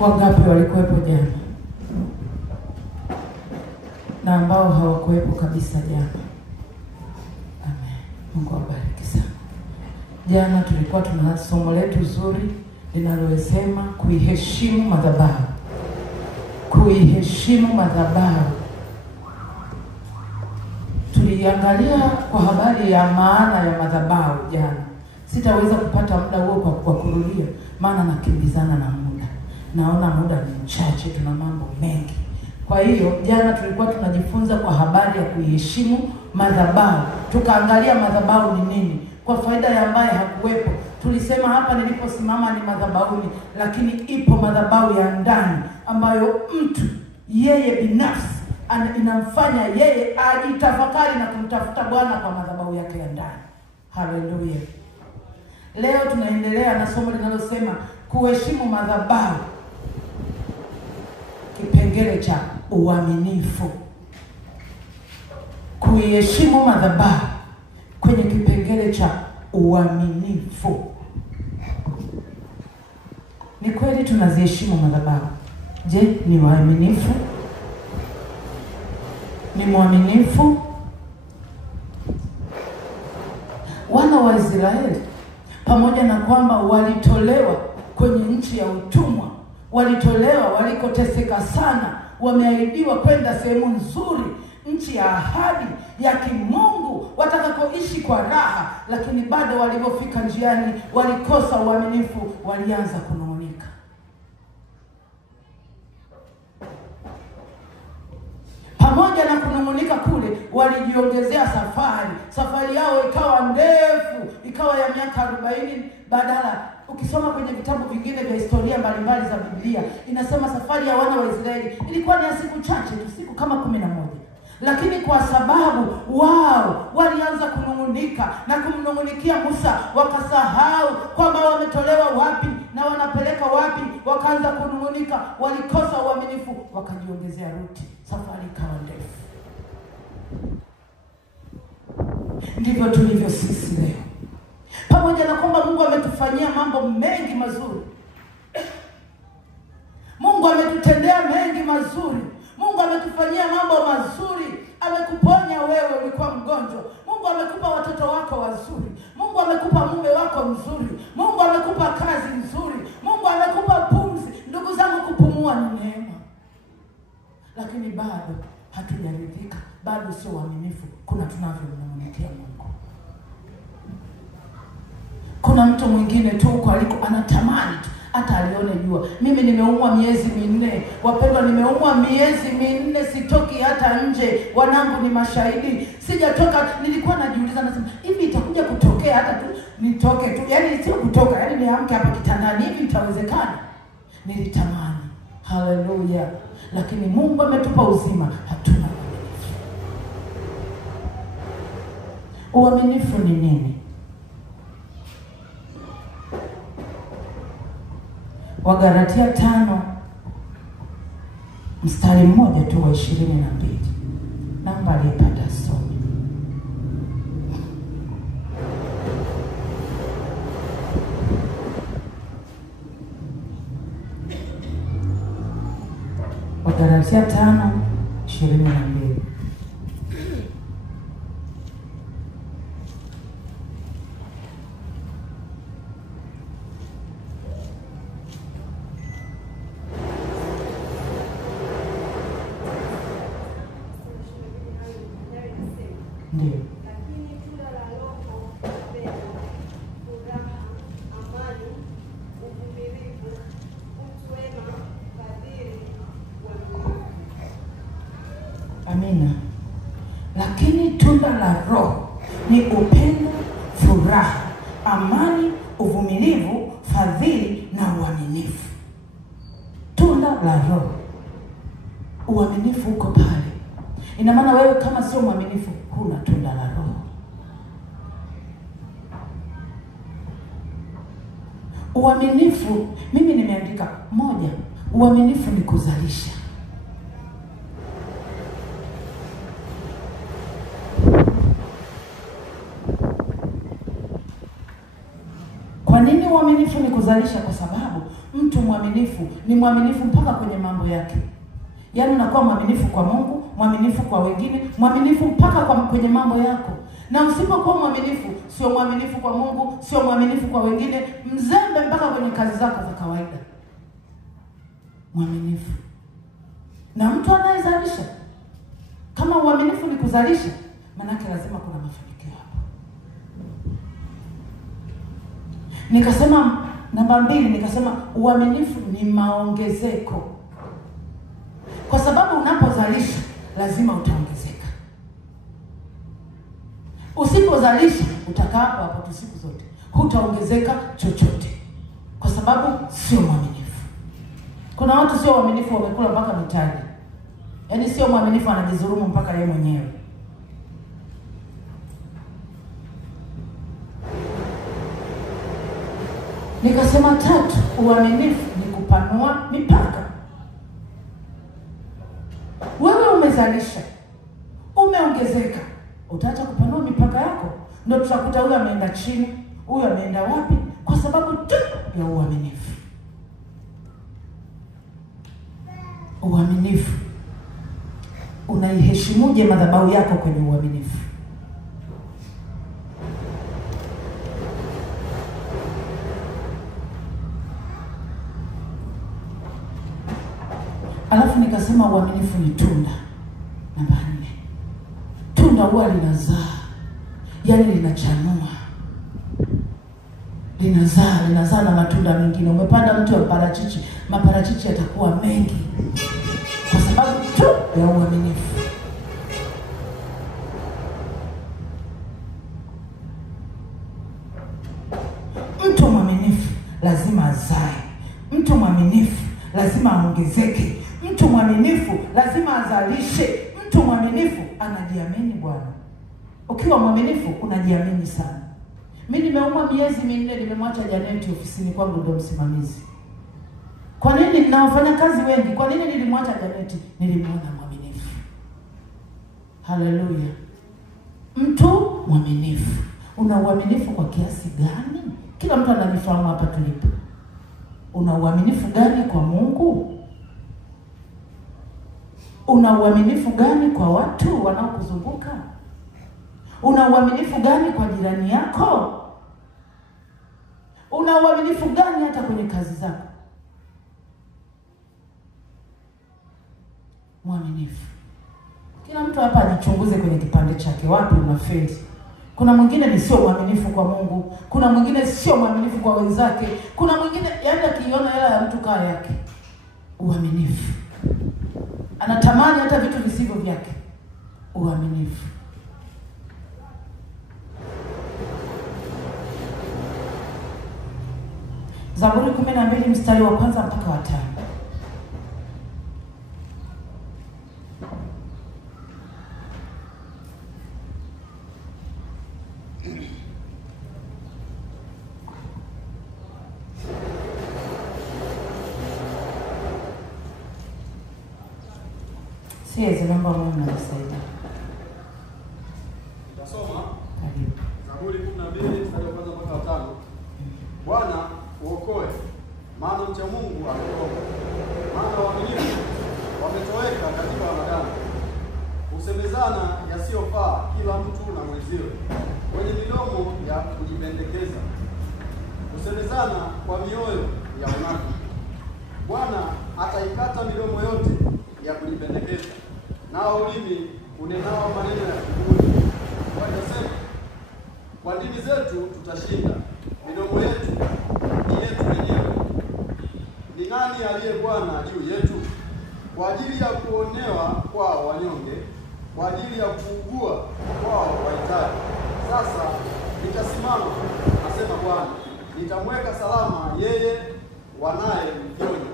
Wangapi walikuwepo jana na ambao hawakuwepo kabisa jana? Amen. Mungu awabariki sana. Jana tulikuwa tuna somo letu zuri linalosema kuiheshimu madhabahu. Kuiheshimu madhabahu. Tuliangalia kwa habari ya maana ya madhabahu jana. Sitaweza kupata muda huo kwa kurudia, maana nakimbizana na muda. Naona muda ni mchache, tuna mambo mengi. Kwa hiyo jana tulikuwa tunajifunza kwa habari ya kuiheshimu madhabahu. Tukaangalia madhabahu ni nini. Kwa faida ya ambaye hakuwepo, tulisema hapa niliposimama ni madhabahuni, lakini ipo madhabahu ya ndani ambayo mtu yeye binafsi inamfanya yeye ajitafakari na kumtafuta Bwana kwa madhabahu yake ya ndani. Haleluya. Leo tunaendelea na somo linalosema kuheshimu madhabahu, kipengele cha uaminifu. Kuiheshimu madhabahu kwenye kipengele cha uaminifu. Ni kweli tunaziheshimu madhabahu. Je, ni waaminifu? Ni mwaminifu? Wana wa Israeli, pamoja na kwamba walitolewa kwenye nchi ya utumwa, walitolewa walikoteseka sana, wameahidiwa kwenda sehemu nzuri, nchi ya ahadi ya kimungu watakapoishi kwa raha, lakini bado walipofika njiani walikosa uaminifu, walianza kunung'unika. Pamoja na kunung'unika kule, walijiongezea safari yao ikawa ndefu, ikawa ya miaka 40. Badala, ukisoma kwenye vitabu vingine vya historia mbalimbali za Biblia, inasema safari ya wana wa Israeli ilikuwa ni ya siku chache tu, siku kama 11. Lakini kwa sababu wao walianza kunung'unika na kumnung'unikia Musa, wakasahau kwamba wametolewa wapi na wanapeleka wapi, wakaanza kunung'unika, walikosa uaminifu, wakajiongezea ruti, safari ikawa ndefu. Ndivyo tulivyo sisi leo. Pamoja na kwamba Mungu ametufanyia mambo mengi mazuri, Mungu ametutendea mengi mazuri, Mungu ametufanyia mambo mazuri, amekuponya wewe ulikuwa mgonjwa, Mungu amekupa watoto wako wazuri, Mungu amekupa mume wako mzuri, Mungu amekupa kazi nzuri, Mungu amekupa pumzi. Ndugu zangu, kupumua ni neema. Lakini bado hatujaridhika, bado sio waaminifu. Kuna tunavyomnung'unikia Mungu. Kuna mtu mwingine tu kwa aliko anatamani hata alione jua. Mimi nimeumwa miezi 4. Wapendwa, nimeumwa miezi 4, sitoki hata nje. Wanangu ni mashahidi. Sijatoka, nilikuwa najiuliza, nasema hivi itakuja kutokea hata tu nitoke tu. Yaani sio kutoka, yaani niamke hapa kitandani, hivi itawezekana? Nilitamani. Haleluya. Lakini Mungu ametupa uzima, hatuna uaminifu. Uaminifu ni nini? Wagalatia 5 mstari mmoja tu wa 22. Namba alipata somo. Wagalatia 5:22. Amina. Lakini tunda la Roho ni upendo, furaha, amani, uvumilivu, fadhili na uaminifu. Tunda la Roho. Uaminifu uko pale. Ina maana wewe kama sio mwaminifu, huna tunda la Roho. Uaminifu, mimi nimeandika 1, uaminifu ni kuzalisha. Kwa nini Nasema uaminifu ni kuzalisha, kwa sababu mtu mwaminifu ni mwaminifu mpaka kwenye mambo yake. Yaani unakuwa mwaminifu kwa Mungu, mwaminifu kwa wengine, mwaminifu mpaka kwenye mambo yako. Na usipokuwa mwaminifu, sio mwaminifu kwa Mungu, sio mwaminifu kwa wengine, mzembe mpaka kwenye kazi zako za kawaida. Mwaminifu. Na mtu anayezalisha. Kama uaminifu ni kuzalisha, maana yake lazima kuna mafanikio hapo. Nikasema namba 2, nikasema uaminifu ni maongezeko. Kwa sababu unapozalisha lazima utaongezeka. Usipozalisha utakaa hapo tu siku zote, hutaongezeka chochote, kwa sababu sio mwaminifu. Kuna watu sio waaminifu, wamekula mpaka mitaji. Yaani sio mwaminifu, anajidhulumu mpaka yeye mwenyewe. Nikasema 3, uaminifu ni kupanua mipaka. Wewe umezalisha, umeongezeka, utaacha kupanua mipaka yako? Ndio tutakuta huyu ameenda chini, huyu ameenda wapi, kwa sababu tu ya uaminifu. Uaminifu. Unaiheshimuje madhabahu yako kwenye uaminifu? Alafu nikasema uaminifu ni tunda. Namba 4. Tunda huwa linazaa. Yaani linachanua. Linazaa na matunda mengine. Umepanda mti wa parachichi, maparachichi yatakuwa mengi. Kwa sababu tu ya uaminifu. Mtu mwaminifu lazima azae. Mtu mwaminifu lazima aongezeke. Mtu mwaminifu lazima azalishe. Mtu mwaminifu anajiamini Bwana. Ukiwa mwaminifu unajiamini sana. Mimi nimeumwa miezi 4, nimemwacha Janeti ofisini kwangu ndio msimamizi. Kwa nini? Ninawafanya kazi wengi. Kwa nini nilimwacha Janeti? Nilimwona mwaminifu. Haleluya. Mtu mwaminifu. Una uaminifu kwa kiasi gani? Kila mtu anajifahamu hapa tulipo. Una uaminifu gani kwa Mungu? Una uaminifu gani kwa watu wanaokuzunguka? Una uaminifu gani kwa jirani yako? Una uaminifu gani hata kwenye kazi zako? Mwaminifu. Kila mtu hapa ajichunguze kwenye kipande chake, wapi unafeli. Kuna mwingine ni sio mwaminifu kwa Mungu, kuna mwingine sio mwaminifu kwa wenzake, kuna mwingine yaani akiona hela ya mtu kaa yake. Uaminifu. Anatamani hata vitu visivyo vyake. Uaminifu. Zaburi 12 mstari wa 1 mpaka wa 5. Siwezi, naomba Mungu anisaidie. Tutasoma Zaburi 12 mstari wa 1 mpaka wa 5. Bwana uokoe, maana mcha Mungu ameokoka. Maana waaminifu wametoweka katika wanadamu. Husemezana yasiyofaa kila mtu na mwenziwe, kwenye midomo ya kujipendekeza. Husemezana kwa mioyo ya unafiki. Bwana ataikata midomo yote ya kujipendekeza, nao ulimi unenao maneno ya kiburi. Wanasema, kwa ndimi zetu tutashinda, midomo yetu ni yetu wenyewe. Ni nani aliye Bwana juu yetu? Kwa ajili ya kuonewa kwao wanyonge, kwa ajili ya kuugua kwao wahitaji. Sasa nitasimama, asema Bwana, nitamweka salama yeye wanayemnyonya.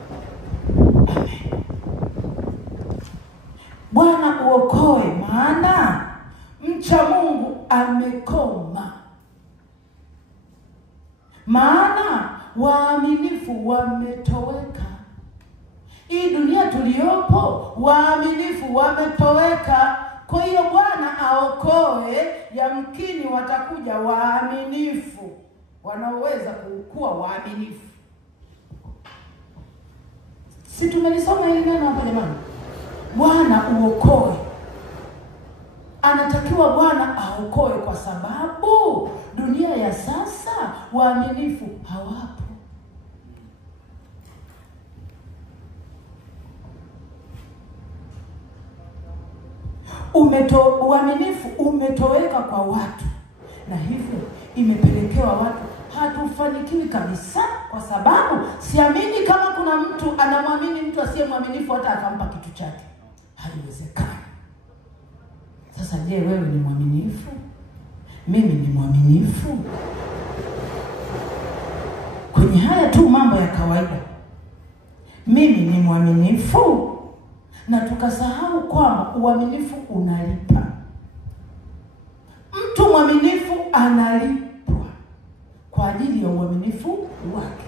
Bwana uokoe, maana mcha Mungu amekoma. Maana waaminifu wametoweka. Hii dunia tuliyopo, waaminifu wametoweka. Kwa hiyo Bwana aokoe, yamkini watakuja waaminifu wanaoweza kuwa waaminifu. Si tumelisoma hili neno hapa jamani? Bwana uokoe. Anatakiwa Bwana aokoe kwa sababu dunia ya sasa waaminifu hawapo. Uaminifu umetoweka kwa watu, na hivyo imepelekewa watu hatufanikiwi kabisa, kwa sababu siamini kama kuna mtu anamwamini mtu asiye mwaminifu hata akampa kitu chake. Haiwezekani. Sasa je, wewe ni mwaminifu? Mimi ni mwaminifu? Kwenye haya tu mambo ya kawaida, mimi ni mwaminifu? Na tukasahau kwamba uaminifu unalipa. Mtu mwaminifu analipwa kwa ajili ya uaminifu wake,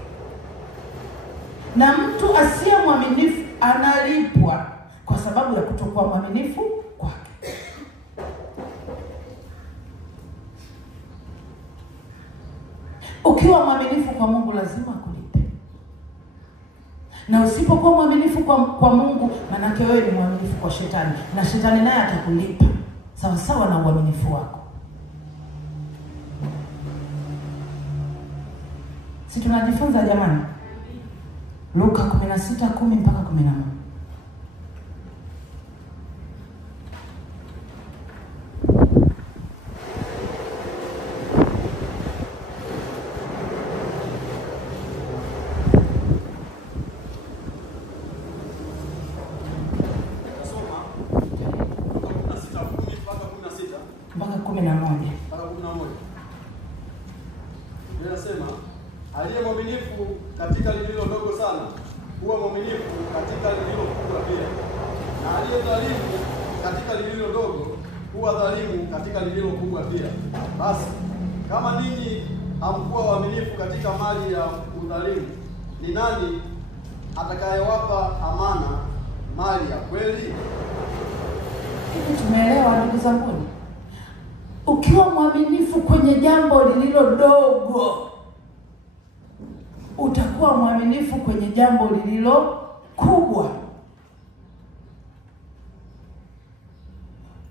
na mtu asiye mwaminifu analipwa kwa sababu ya kutokuwa mwaminifu kwake. Ukiwa mwaminifu kwa Mungu lazima akulipe, na usipokuwa mwaminifu kwa Mungu, manake wewe ni mwaminifu kwa shetani, na shetani naye atakulipa sawa sawa na uaminifu wako. Si tunajifunza jamani? Luka 16:10 mpaka 11. Aliye mwaminifu katika lililo dogo sana, huwa mwaminifu katika lililo kubwa pia. Na aliye dhalimu katika lililo dogo, huwa dhalimu katika lililo kubwa pia. Basi kama ninyi hamkuwa waaminifu katika mali ya udhalimu, ni nani atakayewapa amana mali ya kweli? Tumeelewa ndugu zangu? Ukiwa mwaminifu kwenye jambo lililo dogo, utakuwa mwaminifu kwenye jambo lililo kubwa.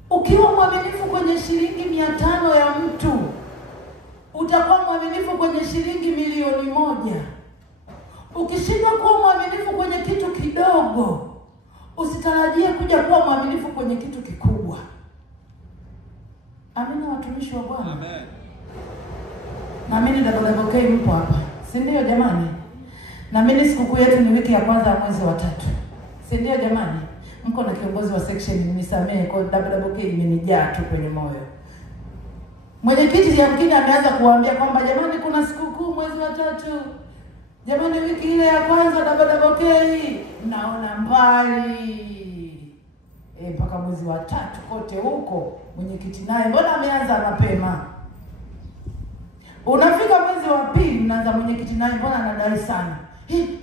Ukiwa mwaminifu kwenye shilingi 500 ya mtu, utakuwa mwaminifu kwenye shilingi 1,000,000. Ukishindwa kuwa mwaminifu kwenye kitu kidogo, usitarajie kuja kuwa mwaminifu kwenye kitu kikubwa. Amina watumishi wa Bwana. Amen. Naamini Double mpo hapa. Si ndio jamani? Na mimi sikukuu yetu ni wiki ya kwanza ya mwezi wa 3. Si ndio jamani? Mko na kiongozi wa section, nisamehe kwa Double imenijaa tu kwenye moyo. Mwenyekiti yamkini ameanza kuwaambia kwamba jamani kuna sikukuu mwezi wa 3. Jamani wiki ile ya kwanza Double naona mbali. Mpaka mwezi wa 3 kote huko mwenyekiti naye mbona ameanza mapema? Unafika mwezi wa 2 mnaanza mwenyekiti naye mbona anadai sana.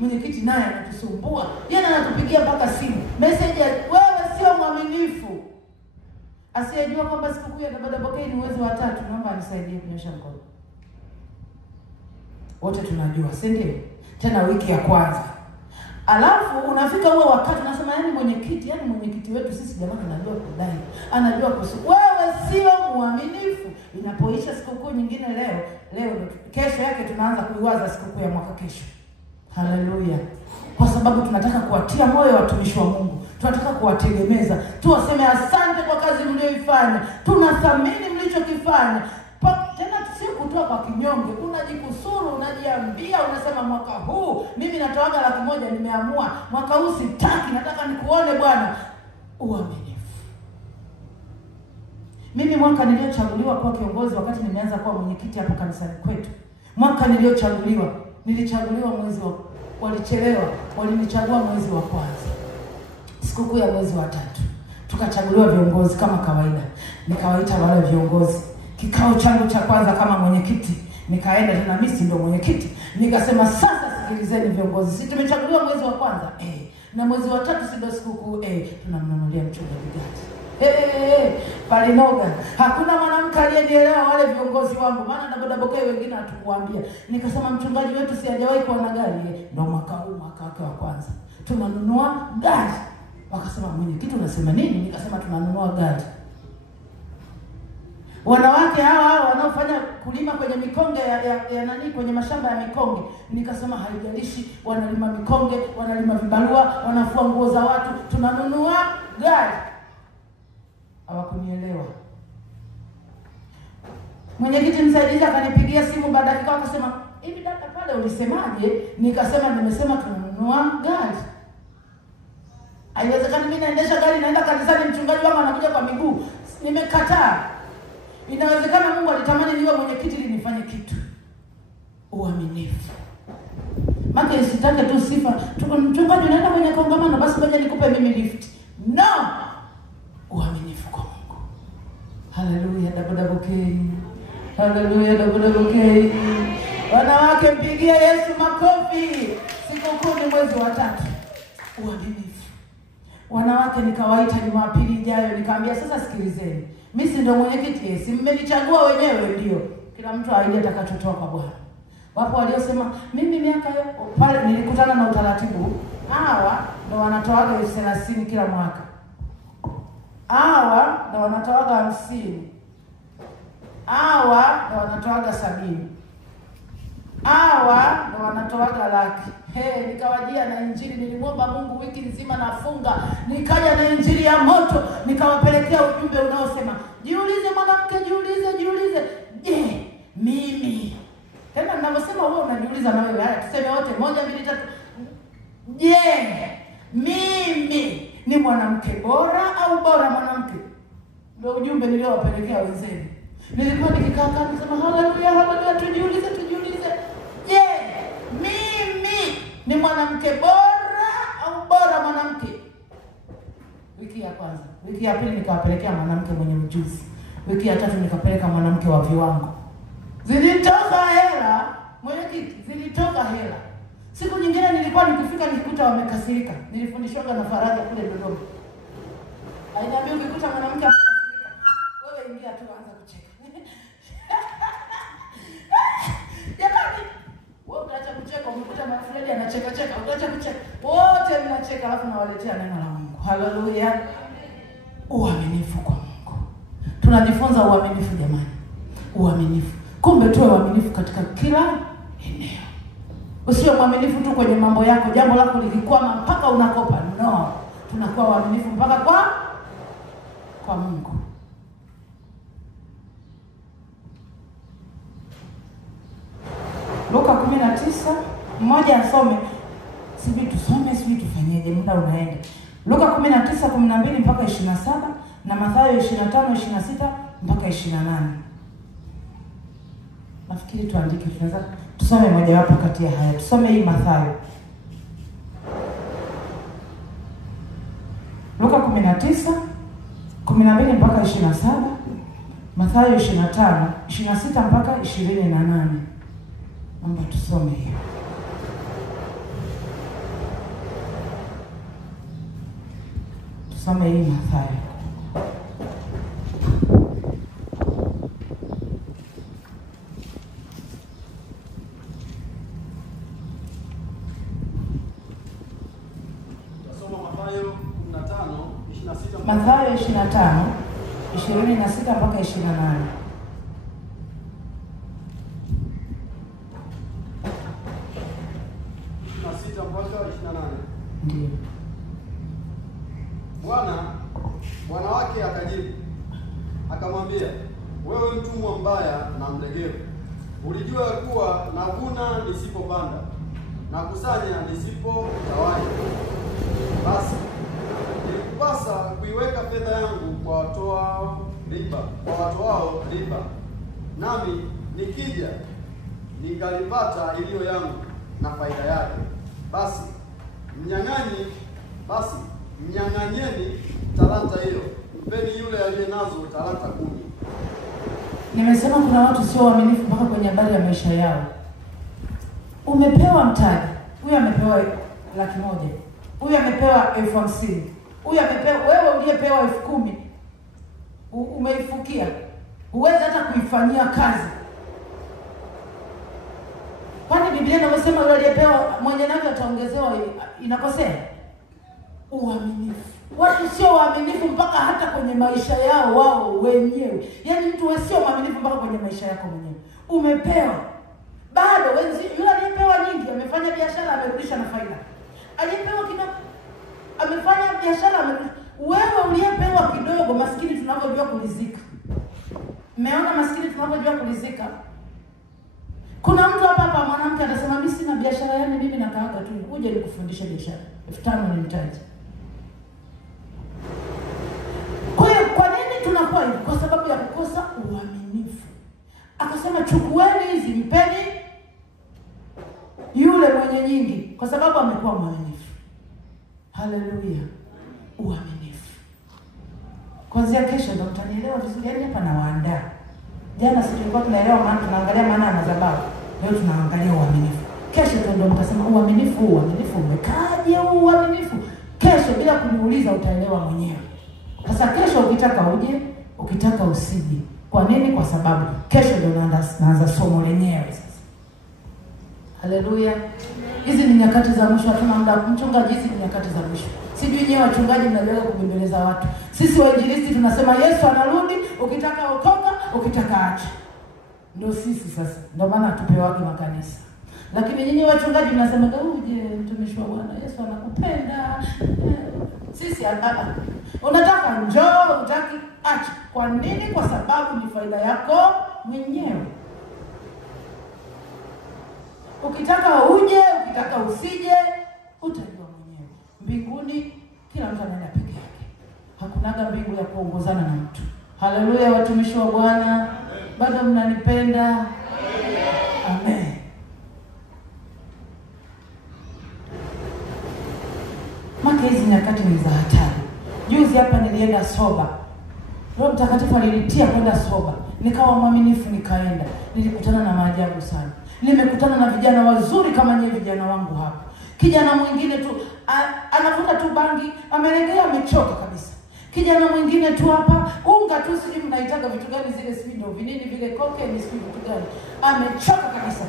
Mwenyekiti naye anatusumbua. Yeye anatupigia mpaka simu. Message wewe sio mwaminifu. Asiyejua kwamba sikukuu ya Double ni mwezi wa 3, naomba anisaidie kunyosha mkono. Wote tunajua, si ndio? Tena wiki ya kwanza. Alafu unafika huo wakati unasema mwenyekiti wetu sisi jamani anajua kudai. Anajua wewe sio mwaminifu. Inapoisha sikukuu nyingine leo kesho yake tunaanza kuiwaza sikukuu ya mwaka kesho. Haleluya. Kwa sababu tunataka kuwatia moyo watumishi wa Mungu. Tunataka kuwategemeza. Tuwaseme asante kwa kazi mlioifanya. Tunathamini mlichokifanya. Tena sio kutoa kwa kinyonge. Unajikusuru, unajiambia, unasema mwaka huu mimi natoaga 100,000 nimeamua. Mwaka huu sitaki, nataka nikuone Bwana. Uaminifu. Mimi mwaka niliochaguliwa kuwa kiongozi, wakati nimeanza kuwa mwenyekiti hapo kanisani kwetu. Mwaka nilichaguliwa mwezi wa walichelewa, walinichagua mwezi wa kwanza. Sikukuu ya mwezi wa 3. Tukachaguliwa viongozi kama kawaida. Nikawaita wale viongozi. Kikao changu cha kwanza kama mwenyekiti, nikaenda tena mimi ndio mwenyekiti. Nikasema sasa sikilizeni viongozi. Sisi tumechaguliwa mwezi wa kwanza. Na mwezi wa 3 si ndio sikukuu tunamnunulia mchungaji gati. Palinoga. Hakuna mwanamke aliyenielewa wale viongozi wangu. Maana na bodaboda wengine hatukuambia. Nikasema mchungaji wetu si hajawahi kuwa na gari. Ndio mwaka wake wa kwanza. Tunanunua gari. Wakasema mwenyekiti unasema nini? Nikasema tunanunua gari. Wanawake hawa wanaofanya kulima kwenye mikonge ya nani, kwenye mashamba ya mikonge. Nikasema haijalishi wanalima mikonge, wanalima vibarua, wanafua nguo za watu, tunanunua gari. Hawakunielewa. Mwenyekiti msaidizi akanipigia simu baada ya kikao akasema, "Hivi dada pale ulisemaje?" Nikasema nimesema tunanunua gari. Haiwezekani mimi naendesha gari naenda kanisani mchungaji wangu anakuja kwa miguu. Nimekataa. Inawezekana Mungu alitamani niwe mwenyekiti ili nifanye kitu. Uaminifu. Maka isitake tu sifa. Mchungaji unaenda kwenye kongamano basi ngoja nikupe mimi lift. No. Uaminifu kwa Mungu. Haleluya, dabodabokeni. Haleluya, dabodabokeni. Wanawake mpigie Yesu makofi. Sikukuu ni mwezi wa 3. Uaminifu. Wanawake nikawaita Jumapili ijayo nikamwambia sasa sikilizeni. Mimi si ndio mwenyekiti Yesu, mmenichagua wenyewe ndio. Kila mtu aide atakachotoa kwa Bwana. Wapo waliosema mimi miaka pale nilikutana na utaratibu. Hawa ndio wanatoaga 30 kila mwaka. Hawa ndio wanatoaga 50. Hawa ndio wanatoaga 70. Hawa ndio wanatoaga laki. Nikawajia na injili, nilimwomba Mungu wiki nzima nafunga, nikaja na injili ya moto, nikawapelekea ujumbe unaosema, jiulize mwanamke, jiulize. Je, mimi. Tena ninavyosema wewe unajiuliza na wewe. Haya tuseme wote 1 2 3. Je, mimi ni mwanamke bora au bora mwanamke? Ndio ujumbe niliowapelekea wenzenu. Nilikuwa nikikaa kama nasema haleluya, tujiulize. Je, mimi ni mwanamke bora au bora mwanamke? Wiki ya kwanza. Wiki ya pili nikawapelekea mwanamke mwenye ujuzi. Wiki ya 3 nikapeleka mwanamke wa viwango. Zilitoka hela, mwenyekiti, zilitoka hela. Siku nyingine nilikuwa nikifika nikikuta wamekasirika. Nilifundishwa na Faraja kule Dodoma. Ainaambia ukikuta mwanamke amekasirika, wewe ingia tu anza kucheka. Jamani, wewe utaacha kucheka, umekuta na Fred anacheka, utaacha kucheka. Wote mnacheka alafu nawaletea neno la Mungu. Haleluya. Uaminifu kwa Mungu. Tunajifunza uaminifu jamani. Uaminifu. Kumbe tuwe waaminifu katika kila eneo. Usiwe mwaminifu tu kwenye mambo yako, jambo lako likikwama mpaka unakopa. No. Tunakuwa waaminifu mpaka kwa Mungu. Luka 19, mmoja asome. Sisi tufanyeje, muda unaenda. Luka 19:12 mpaka 27 na Mathayo 25:26 mpaka 28. Nafikiri tuandike, tunaweza tusome moja wapo kati ya haya. Tusome hii Mathayo. Luka 19:12 mpaka 27, Mathayo 25:26 mpaka 28. Naomba tusome hiyo. Tusome hii Mathayo. Mathayo 25:26 mpaka 28. Ndiyo. Bwana wake akajibu akamwambia, wewe mtumwa mbaya na mlegevu, ulijua kuwa navuna nisipopanda na kusanya nisipotawanya. Basi ilikupasa kuiweka fedha yangu kwa watoao riba, nami nikija ningalipata iliyo yangu na faida yake. Basi mnyang'anyeni talanta hiyo, mpeni yule aliye nazo talanta 10. Nimesema kuna watu sio waaminifu mpaka kwenye habari ya maisha yao. Umepewa mtaji, huyu amepewa 100,000, huyu amepewa 50,000, huyu amepewa, wewe uliyepewa 10,000 umeifukia, huwezi hata kuifanyia kazi. Kwani Biblia inasema yule aliyepewa mwenye navyo ataongezewa? Inakosea? Uaminifu. Watu sio waaminifu mpaka hata kwenye maisha yao wao wenyewe. Yaani mtu wewe sio mwaminifu mpaka kwenye maisha yako mwenyewe. Umepewa bado yule aliyepewa nyingi amefanya biashara amerudisha na faida. Aliyepewa kidogo amefanya biashara amerudisha. Wewe uliyepewa kidogo, maskini tunavyojua kulizika. Mmeona maskini tunavyojua kulizika? Kuna mtu hapa mwanamke atasema mimi sina biashara, yani mimi nakaaga tu, uje nikufundishe biashara. 5,000 ni mtaji. Kwa nini tunakuwa hivi? Kwa sababu ya kukosa uaminifu. Akasema chukueni hizi mpeni yule mwenye nyingi, kwa sababu amekuwa mwaminifu. Haleluya. Uaminifu. Kwanza kesho ndio mtanielewa vizuri, yani hapa nawaandaa. Jana tulikuwa tunaelewa maana, tunaangalia maana ya madhabahu. Leo tunaangalia uaminifu. Kesho ndio mtasema uaminifu umekaaje uaminifu. Kesho bila kuniuliza utaelewa mwenyewe. Sasa kesho ukitaka uje, ukitaka usije. Kwa nini? Kwa sababu kesho ndio naanza somo lenyewe sasa. Haleluya. Hizi ni nyakati za mwisho, hatuna muda. Mchungaji, hizi ni nyakati za mwisho. Sijui nyewe wachungaji mnaelewa kubembeleza watu. Sisi wainjilisti tunasema Yesu anarudi, ukitaka okoka, ukitaka acha. Ndio sisi sasa. Ndio maana tupewa makanisa. Lakini nyinyi wachungaji mnasema uje mtumishi wa Bwana, Yesu anakupenda. Sisi hapa unataka njoo, utaki acha. Kwa nini? Kwa sababu ni faida yako mwenyewe. Ukitaka uje, ukitaka usije, utajua mwenyewe. Mbinguni kila mtu anaenda peke yake. Hakunaga mbingu ya kuongozana na mtu. Haleluya, watumishi wa Bwana. Bado mnanipenda? Amen. Maka hizi nyakati ni za hatari. Juzi hapa nilienda soba. Roho Mtakatifu alinitia kwenda soba. Nikawa mwaminifu nikaenda. Nilikutana na maajabu sana. Nimekutana na vijana wazuri kama nyewe vijana wangu hapa. Kijana mwingine tu anavuta tu bangi, amelegea, amechoka kabisa. Kijana mwingine tu hapa unga tu, sijui mnaitaga vitu gani zile, sijui ndio vinini vile, koke ni sijui vitu gani. Amechoka kabisa.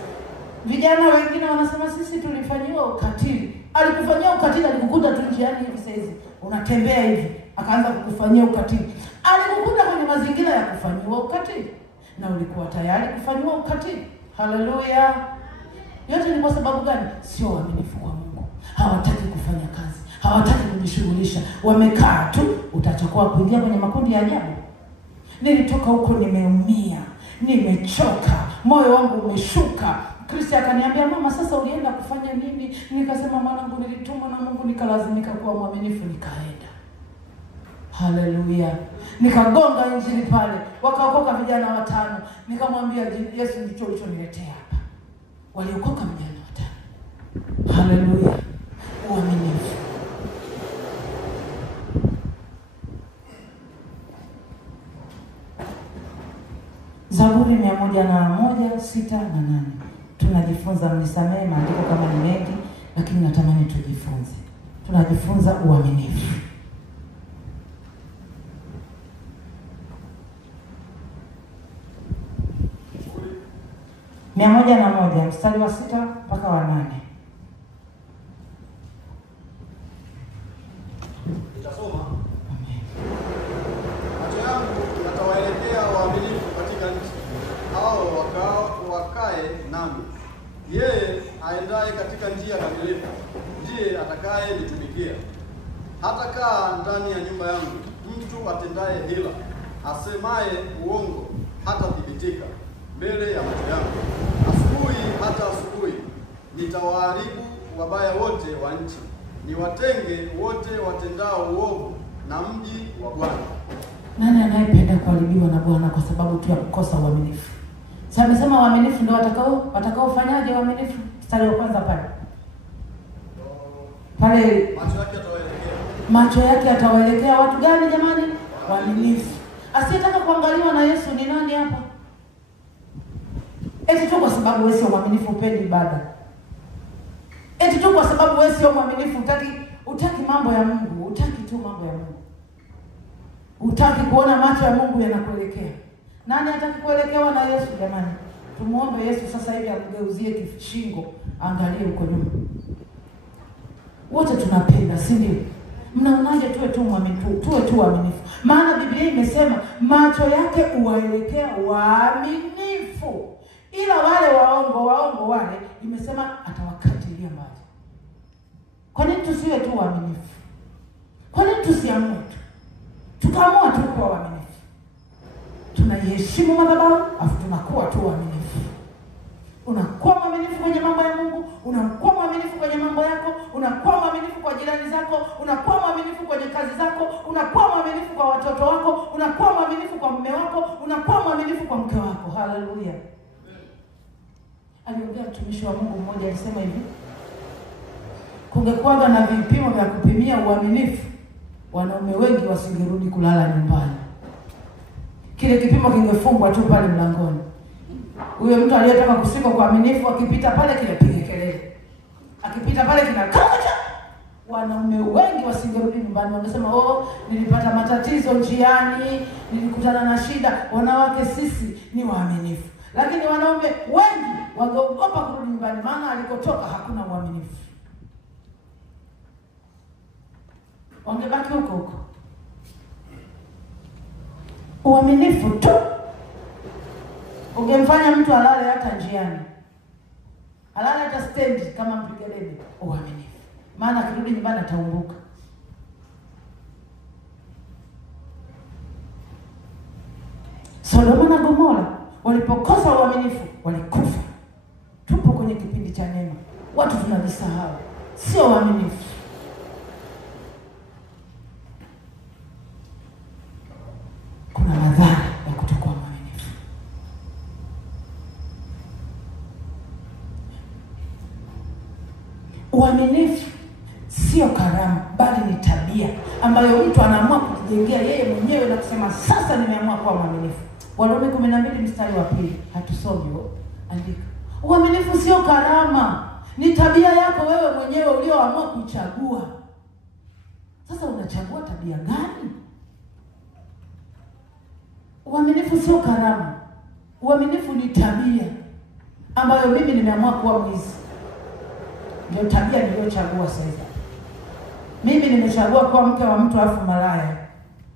Vijana wengine wanasema sisi tulifanyiwa ukatili. Alikufanyia ukatili, alikukuta tu njiani hivi saizi unatembea hivi, akaanza kukufanyia ukatili. Alikukuta kwenye mazingira ya kufanyiwa ukatili na ulikuwa tayari kufanywa ukatili. Haleluya. Yote ni kwa sababu gani? Sio waaminifu kwa Mungu. Hawataki kufanya kazi, hawataki kujishughulisha, wamekaa tu. Utachukua kuingia kwenye makundi ya ajabu. Nilitoka huko nimeumia, nimechoka, moyo wangu umeshuka. Kristo akaniambia, mama, sasa ulienda kufanya nini? Nikasema, mwanangu, nilitumwa na Mungu, nikalazimika kuwa mwaminifu, nikaenda. Haleluya. Nikagonga injili pale, wakaokoka vijana 5. Nikamwambia Yesu ndicho ulichoniletea hapa. Waliokoka vijana 5. Haleluya. Uaminifu. Zaburi 101:6-8. Tunajifunza, mnisamehe maandiko kama ni mengi, lakini natamani tujifunze. Tunajifunza uaminifu. Mia 101 mstari wa 6 mpaka wa 8. Nitasoma. Macho yangu yatawaelekea waaminifu katika nchi, hao wakae nami. Yeye aendaye katika njia kamilifu ndiye atakaye nitumikia. Hata kaa ndani ya nyumba yangu mtu atendaye hila, asemaye uongo hata thibitika mbele ya macho yangu. Asubuhi hata asubuhi nitawaharibu wabaya wote wa nchi, niwatenge wote watendao uovu na mji wa Bwana. Nani anayependa kuharibiwa na Bwana kwa sababu tu ya kukosa uaminifu? Sasa amesema waaminifu ndio watakaofanyaje waaminifu? Mstari wa kwanza pale. Macho yake atawaelekea watu gani jamani? Waaminifu. Asiyetaka kuangaliwa na Yesu ni nani hapa? Eti tu kwa sababu wewe sio mwaminifu upendi ibada. Eti tu kwa sababu wewe sio mwaminifu utaki mambo ya Mungu, utaki tu mambo ya Mungu. Utaki kuona macho ya Mungu yanakuelekea. Nani hataki kuelekewa na Yesu jamani? Tumuombe Yesu sasa hivi amgeuzie kishingo, angalie huko nyuma. Wote tunapenda, si ndio? Mnaonaje tuwe tu mwaminifu, tuwe tu waaminifu? Maana Biblia imesema macho yake uwaelekea waaminifu. Ila wale waongo wale imesema atawakatilia mbali. Kwa nini tusiwe tu waaminifu? Kwa nini tusiamue tu? Tukaamua tu kuwa waaminifu. Tunaiheshimu madhabahu, afu tunakuwa tu waaminifu. Unakuwa mwaminifu kwenye mambo ya Mungu, unakuwa mwaminifu kwenye mambo yako, unakuwa mwaminifu kwa jirani zako, unakuwa mwaminifu kwenye kazi zako, unakuwa mwaminifu kwa watoto wako, unakuwa mwaminifu kwa mume wako, unakuwa mwaminifu kwa mke wako. Haleluya. Aliongea mtumishi wa Mungu mmoja, alisema hivi: kungekuwa na vipimo vya kupimia uaminifu, wanaume wengi wasingerudi kulala nyumbani. Kile kipimo kingefungwa tu pale mlangoni. Huyo mtu aliyetaka kusika kwa uaminifu akipita pale kinapiga kelele. Akipita pale kinakacha. Wanaume wengi wasingerudi nyumbani, wangesema nilipata matatizo njiani, nilikutana na shida. Wanawake sisi ni waaminifu. Lakini wanaume wengi wangeogopa kurudi nyumbani, maana alikotoka hakuna uaminifu. Wangebaki huko. Uaminifu tu ungemfanya mtu alale hata njiani, alale hata stendi kama mpiga debe. Uaminifu, maana akirudi nyumbani ataumbuka. Sodoma na Gomora walipokosa uaminifu walikufa. Tupo kwenye kipindi cha neema, watu tunajisahau, sio uaminifu. Kuna madhara ya kutokuwa mwaminifu. Uaminifu sio karama, bali ni tabia ambayo mtu anaamua kujijengea yeye mwenyewe na kusema sasa nimeamua kuwa mwaminifu. Warumi 12 mstari wa 2, hatusomi andika. Uaminifu sio karama, ni tabia yako wewe mwenyewe ulioamua kuchagua. Sasa unachagua tabia gani? Uaminifu sio karama. Uaminifu ni tabia ambayo mimi nimeamua kuwa mwizi. Ndio tabia niliyochagua sasa. Mimi nimechagua kuwa mke wa mtu afu malaya.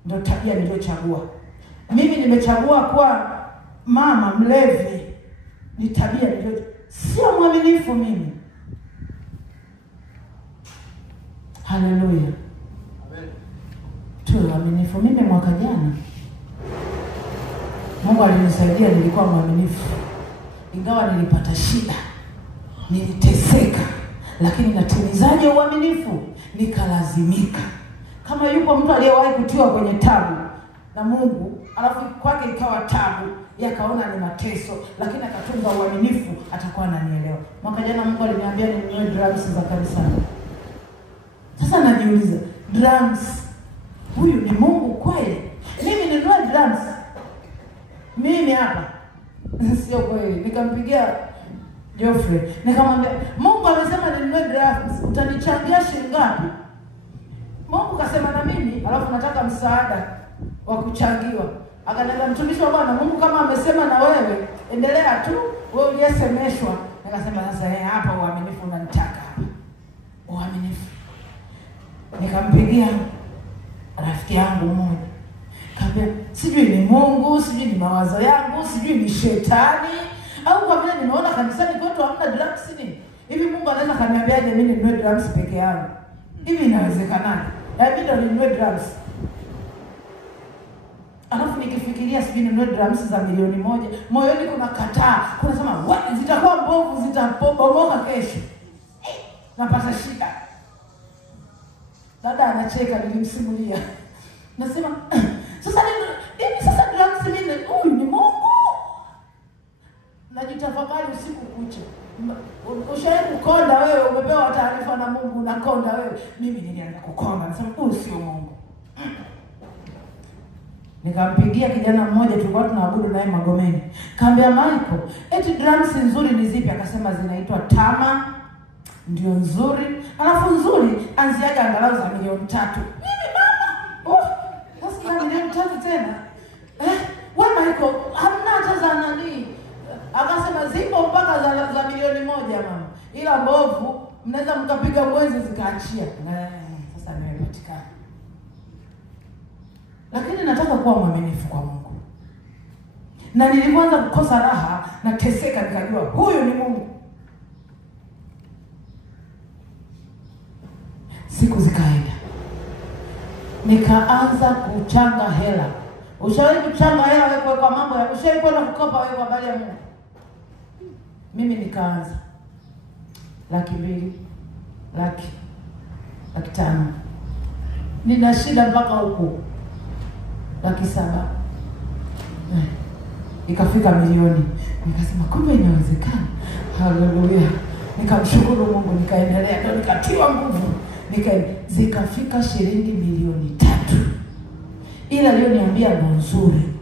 Ndio tabia niliyochagua. Mimi nimechagua kuwa mama mlevi. Ni tabia niliyochagua. Sio mwaminifu mimi. Haleluya. Amen. Tuwe mwaminifu. Mimi mwaka jana Mungu alinisaidia, nilikuwa mwaminifu. Ingawa nilipata shida, niliteseka, lakini natimizaje uaminifu? Nikalazimika. Kama yupo mtu aliyewahi kutiwa kwenye tabu na Mungu, alafu kwake ikawa tabu, yakaona ni mateso, lakini akatunga uaminifu, atakuwa ananielewa. Mwaka jana Mungu aliniambia ninunue drums za kanisani. Sasa najiuliza, drums, huyu ni Mungu kweli? Mimi ninunue drums? Mimi hapa sio kweli. Nikampigia Geoffrey, nikamwambia Mungu amesema ninunue drums, utanichangia shilingi ngapi? Mungu kasema na mimi, alafu nataka msaada wa kuchangiwa. Akaniambia mtumishi wa Bwana, Mungu kama amesema na wewe, endelea tu, wewe uliyesemeshwa. Nikasema sasa hapa uaminifu unanitaka hapa. Uaminifu. Nikampigia rafiki yangu mmoja. Kaambia sijui ni Mungu, sijui ni mawazo yangu, sijui ni shetani, au kwa vile nimeona kanisani kwetu hamna drums nini. Hivi Mungu anaweza kaniambiaje mimi ninunue drums peke yangu? Hivi inawezekanaje? Mimi ndo ninunue drums. Alafu nikifikiria sijui ninunue drums za milioni 1, moyoni kuna kataa. Kuna sema zitakuwa mbovu, zitabomoka kesho. Napata shida. Dada anacheka, nilimsimulia. Nasema sasa drums mimi huyu ni Mungu. Najitafakari usiku kucha. Ushawahi kukonda wewe, umepewa taarifa na Mungu unakonda wewe. Mimi nilianza kukonda, nasema huyu sio Mungu. Nikampigia kijana mmoja tulikuwa tunaabudu naye Magomeni. Kaambia Michael, eti drums nzuri ni zipi? Akasema zinaitwa Tama, ndio nzuri. Alafu nzuri anziaga angalau za milioni 3. Mimi mama, nasikia milioni 3 ila mbovu mnaweza mkapiga mwezi zikaachia. Sasa nimepatikana. Lakini nataka kuwa mwaminifu kwa Mungu. Na nilipoanza kukosa raha na teseka, nikajua huyu ni Mungu. Siku zikaenda, nikaanza kuchanga hela. Ushawahi kuchanga hela wewe kwa mambo ya ushawahi kwenda kukopa wewe kwa habari ya Mungu? Mimi nikaanza 200,000, 500,000. Nina shida mpaka huko 700,000. Ikafika milioni. Nikasema kumbe inawezekana. Haleluya. Nikamshukuru Mungu, nikaendelea, ndio nikatiwa nguvu. Zikafika shilingi milioni 3. Ila leo niambia ndo nzuri.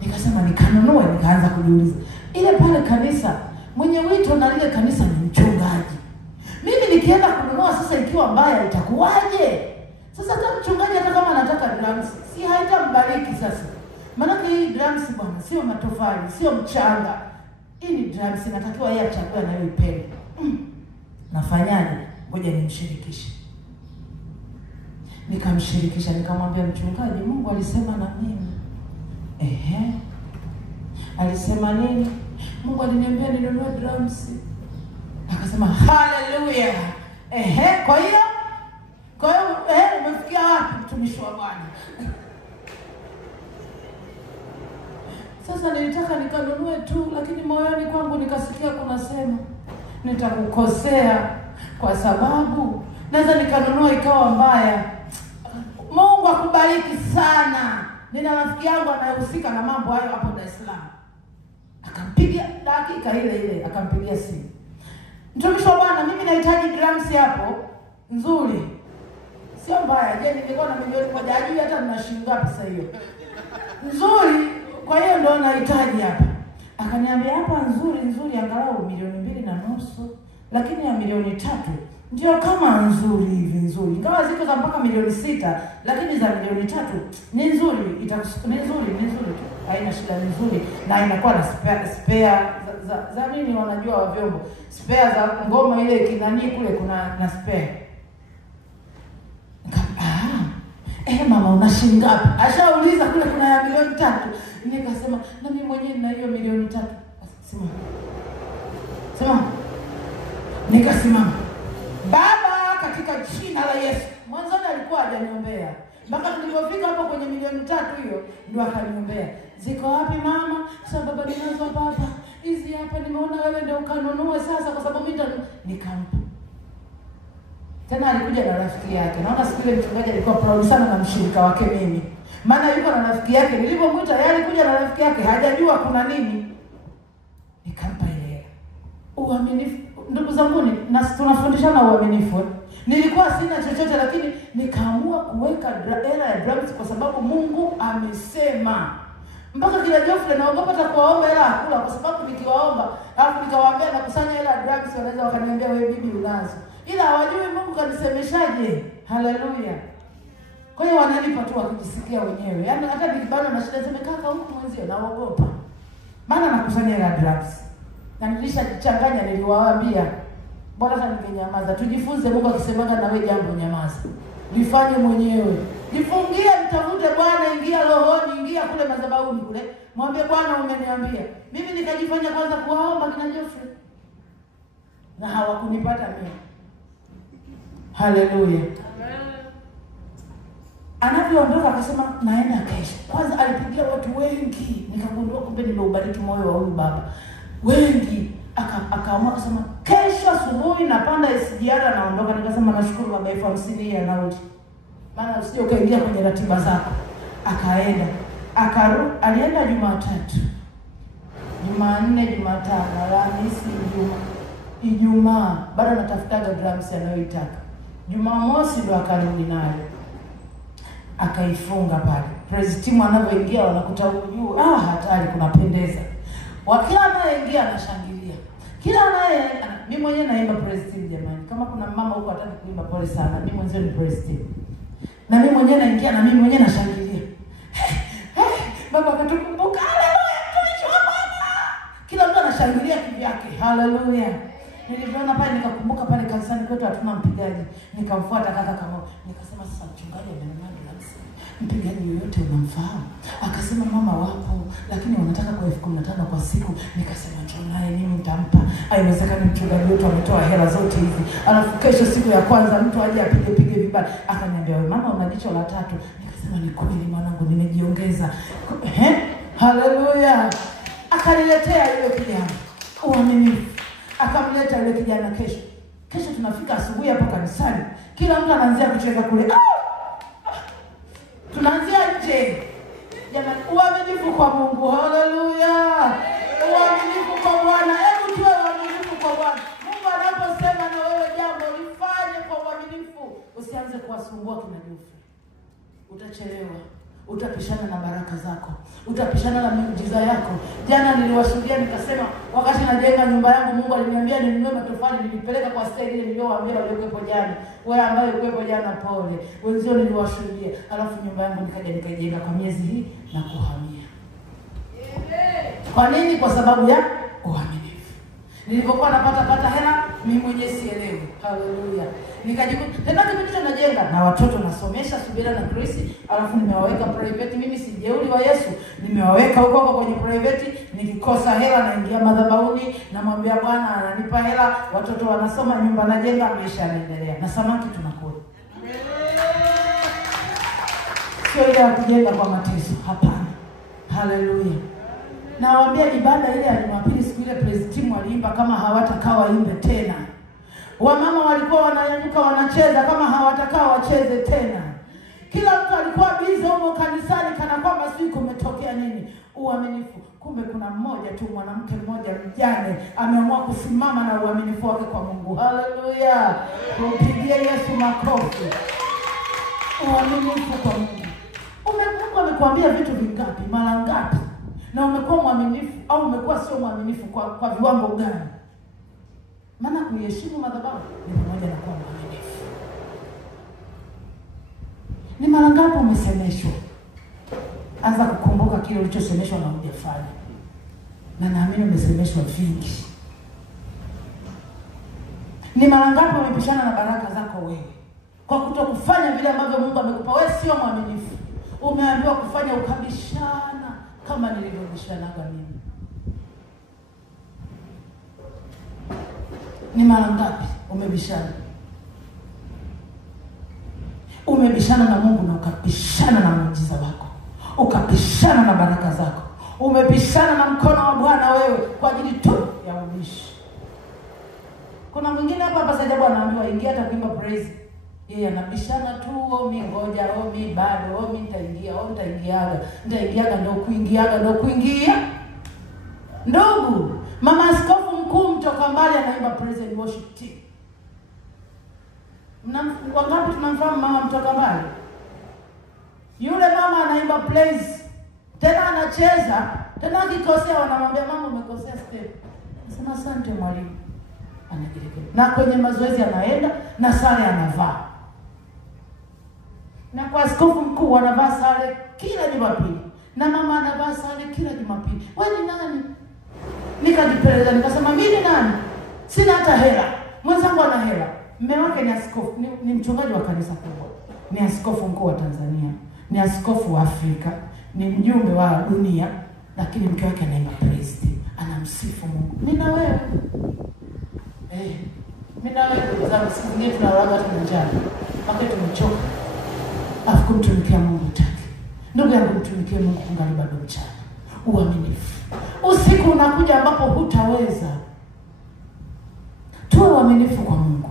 Nikasema nikanunue, nikaanza kujiuliza. Ile pale kanisa, mwenye wito na lile kanisa ni mchungaji. Mimi nikienda kununua sasa ikiwa mbaya itakuwaje? Sasa kama mchungaji hata kama anataka drums, si haitambariki sasa. Maana hii drums bwana sio matofali, sio mchanga. Hii ni drums, inatakiwa yeye achague anayoipenda. Nafanyaje? Ngoja nimshirikishe. Nikamshirikisha, nikamwambia mchungaji, Mungu alisema na mimi. Alisema nini? Mungu aliniambia ninunue drums. Akasema haleluya. Kwa hiyo umefikia wapi mtumishi wa Bwana? Sasa nilitaka nikanunue tu, lakini moyoni kwangu nikasikia kuna sema nitakukosea kwa sababu naweza nikanunua ikawa mbaya. Mungu akubariki sana. Nina rafiki yangu anayehusika na mambo hayo hapo Dar es Salaam. Akampigia dakika ile akampigia simu. Mtumishi wa Bwana, mimi nahitaji drums hapo nzuri. Sio mbaya. Je, ningekuwa na milioni moja ajui hata nina shilingi ngapi sasa hiyo. Nzuri, kwa hiyo ndio nahitaji hapa. Akaniambia hapa nzuri angalau 2.5 milioni, lakini ya 3 ndio kama nzuri hivi nzuri. Ingawa ziko za mpaka 6 lakini za 3 ni nzuri, ni nzuri tu. Haina shida, ni nzuri na inakuwa na spare za nini wanajua wa vyombo. Spare za ngoma ile kinani kule kuna na spare. Mama una shilingi ngapi? Ashauliza kule kuna ya 3 milioni. Nikasema na mimi mwenyewe nina hiyo 3 milioni. Simama. Nikasimama. Baba, katika jina la Yesu. Mwanzoni alikuwa hajaniombea. Mpaka tulipofika hapo kwenye 3 milioni hiyo ndio akaniombea. Ziko wapi mama? Sasa baba ninazo baba. Hizi hapa nimeona wewe ndio ukanunue sasa kwa sababu mimi nikampa. Tena alikuja na rafiki yake. Naona siku ile mchungaji alikuwa proud sana na mshirika wake mimi. Maana yuko na rafiki yake. Nilipomwita yeye alikuja na rafiki yake, hajajua kuna nini. Nikampa ile. Uaminifu. Ndugu zangu, na tunafundishana uaminifu. Nilikuwa sina chochote lakini nikaamua kuweka hela ya drums kwa sababu Mungu amesema. Mpaka kila Geoffrey naogopa hata kuwaomba hela akula kwa sababu nikiwaomba alafu nikawaambia nakusanya hela drums wanaweza wakaniambia wewe bibi unazo. Ila hawajui Mungu kanisemeshaje. Haleluya. Kwa hiyo wananipa tu wakijisikia wenyewe. Yaani hata nikibana na shida zimekaa huko mwenzio naogopa. Maana nakusanya hela drums. Na nilishajichanganya, niliwaambia bora hata ningenyamaza. Tujifunze Mungu akisemaga na wewe jambo nyamaza. Lifanye mwenyewe. Jifungie, mtafute Bwana, ingia rohoni, ingia kule madhabahuni kule. Mwambie Bwana umeniambia. Mimi nikajifanya kwanza kuwaomba kina Geoffrey. Na hawakunipata mimi. Haleluya. Amen. Anapoondoka akasema naenda kesho. Kwanza alipigia watu wengi. Nikagundua kumbe nimeubariki moyo wa huyu baba. Wengi akaamua kusema kesho asubuhi napanda SGR naondoka. Nikasema nashukuru baba, 50 ya nauli. Maana usije ukaingia kwenye ratiba zako. Akaenda. Alienda Jumatatu. Jumanne, Jumatano, Alhamisi, Ijumaa bado natafutaga drums anayoitaka. Jumamosi ndo akarudi nayo. Akaifunga pale. Praise team anapoingia wanakuta juu, hatari kunapendeza. Kila anayeingia anashangilia. Kila mimi mwenyewe naimba praise team jamani. Kama kuna mama huko hataki kuimba pole sana. Mimi mwenyewe ni praise team. Na mimi mwenyewe naingia na mimi mwenyewe nashangilia. Baba akatukumbuka. Haleluya, tumechoka Bwana. Kila mtu anashangilia. akashangilia kivyake. Haleluya. Nilipoona pale nikakumbuka pale kanisani kwetu hatuna mpigaji. Nikamfuata kaka kama nikasema sasa mchungaji amenimani kabisa. Mpigaji yoyote unamfahamu? Akasema mama wapo lakini wanataka kwa 15,000 kwa siku. Nikasema njoo naye mimi nitampa. Haiwezekani mchungaji wetu ametoa hela zote hizi. Alafu kesho siku ya kwanza mtu aje apige vibaya. Akaniambia wewe mama una jicho la tatu. Nikasema ni kweli mwanangu nimejiongeza. Haleluya. Akaniletea yule kijana. Uaminifu. Akamleta yule kijana kesho. Kesho tunafika asubuhi hapo kanisani. Kila mtu anaanza kucheza kule. Tunaanzia nje. Jamani, uaminifu kwa Mungu. Haleluya. Uaminifu kwa Bwana. Hebu tuwe uaminifu kwa Bwana. Mungu anaposema na wewe jambo lifanye kwa uaminifu. Usianze kuwasumbua kina Jofrey. Utachelewa. Utapishana na baraka zako. Utapishana na miujiza yako. Jana niliwashuhudia nikasema wakati najenga nyumba yangu Mungu aliniambia ninunue matofali, nilipeleka kwa stendi ile niliyowaambia waliokuepo jana. Wewe ambaye ulikuepo jana pole. Wenzio niliwashuhudia. Alafu nyumba yangu nikajenga kwa miezi hii na kuhamia. Kwa nini? Kwa sababu ya uaminifu. Nilipokuwa napata hela mimi mwenyewe sielewi. Haleluya. Nikajikuta tena kipindi najenga na watoto nasomesha Subira na Grace, alafu nimewaweka private. Mimi si jeuri wa Yesu, nimewaweka huko kwenye private. Nikikosa hela naingia madhabahuni, namwambia Bwana ananipa hela, watoto wanasoma, nyumba najenga, maisha yanaendelea. Na samaki tunakula. Sio ile ya kujenga kwa mateso, hapana. Haleluya. Nawaambia ibada ile ya Jumapili siku ile praise team waliimba kama hawatakaa waimbe tena. Wamama walikuwa wananyanyuka wanacheza kama hawatakaa wacheze tena. Kila mtu alikuwa busy huko kanisani kana kwamba sisi kumetokea nini. Uaminifu. Kumbe kuna mmoja tu, mwanamke mmoja mjane ameamua kusimama na uaminifu wake kwa Mungu. Haleluya. Kumpigie Yesu makofi. Uaminifu kwa Mungu. Mungu amekwambia vitu vingapi, mara ngapi? Na umekuwa mwaminifu au umekuwa sio mwaminifu kwa viwango gani? Maana kuheshimu madhabahu ni pamoja na kuwa mwaminifu. Ni mara ngapi umesemeshwa? Anza kukumbuka kile ulichosemeshwa na hujafanya. Na naamini umesemeshwa vingi. Ni mara ngapi umepishana na baraka zako wewe? Kwa kutokufanya vile ambavyo Mungu amekupa wewe, sio mwaminifu. Umeambiwa kufanya ukabishana kama nilivyobishanaga mimi. Ni mara ngapi umebishana? Umebishana na Mungu na ukabishana na muujiza wako. Ukabishana na baraka zako. Umebishana na mkono wa Bwana wewe kwa ajili tu ya ubishi. Kuna mwingine hapa sajabu anaambiwa ingia hata kuimba praise. Yeye anabishana tu, mimi ngoja, mimi bado, mimi nitaingia, nitaingiaga ndio kuingia. Ndugu, mama askofu mkuu mtoka mbali anaimba praise and worship team. Wangapi tunamfahamu mama mtoka mbali? Yule mama anaimba praise, tena anacheza, tena akikosea wanamwambia mama umekosea step. Nasema asante mwalimu. Anajirekebisha. Na kwenye mazoezi anaenda na sare anavaa. Na kwa askofu mkuu wanavaa sare kila Jumapili. Na mama anavaa sare kila Jumapili. Wewe ni nani? Nikajipeleza nikasema mimi ni nani? Sina hata hela. Mwenzangu ana hela. Mume wake ni askofu, ni mchungaji wa kanisa kubwa. Ni askofu mkuu wa Tanzania. Ni askofu wa Afrika. Ni mjumbe wa dunia. Lakini mke wake anaimba praise team. Anamsifu Mungu. Mimi na wewe. Mimi na wewe za siku nyingine tunalaga tunajana. Mpaka tumechoka. Afu kumtumikia Mungu taki. Ndugu yangu mtumikie Mungu kungali bado mchana. Uaminifu. Usiku unakuja ambapo hutaweza. Tuwe uaminifu kwa Mungu.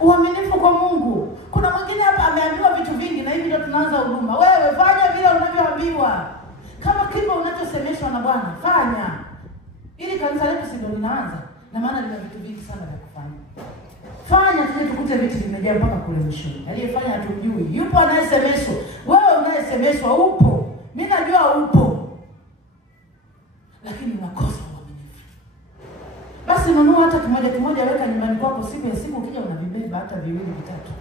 Uaminifu kwa Mungu. Kuna mwingine hapa ameambiwa vitu vingi na hivi ndio tunaanza huduma. Wewe fanya vile unavyoambiwa. Kama kipo unachosemeshwa na Bwana, fanya. Ili kanisa letu si ndio linaanza. Na maana lina vitu vingi sana vya kufanya. Fanya tukute vitu vimejaa mpaka kule mwishoni. Aliyefanya hatumjui. Yupo anayesemeshwa. Wewe unayesemeshwa upo. Mimi najua upo. Lakini unakosa uaminifu. Basi nunua hata kimoja weka nyumbani kwako, siku ya siku ukija unavibeba hata viwili vitatu.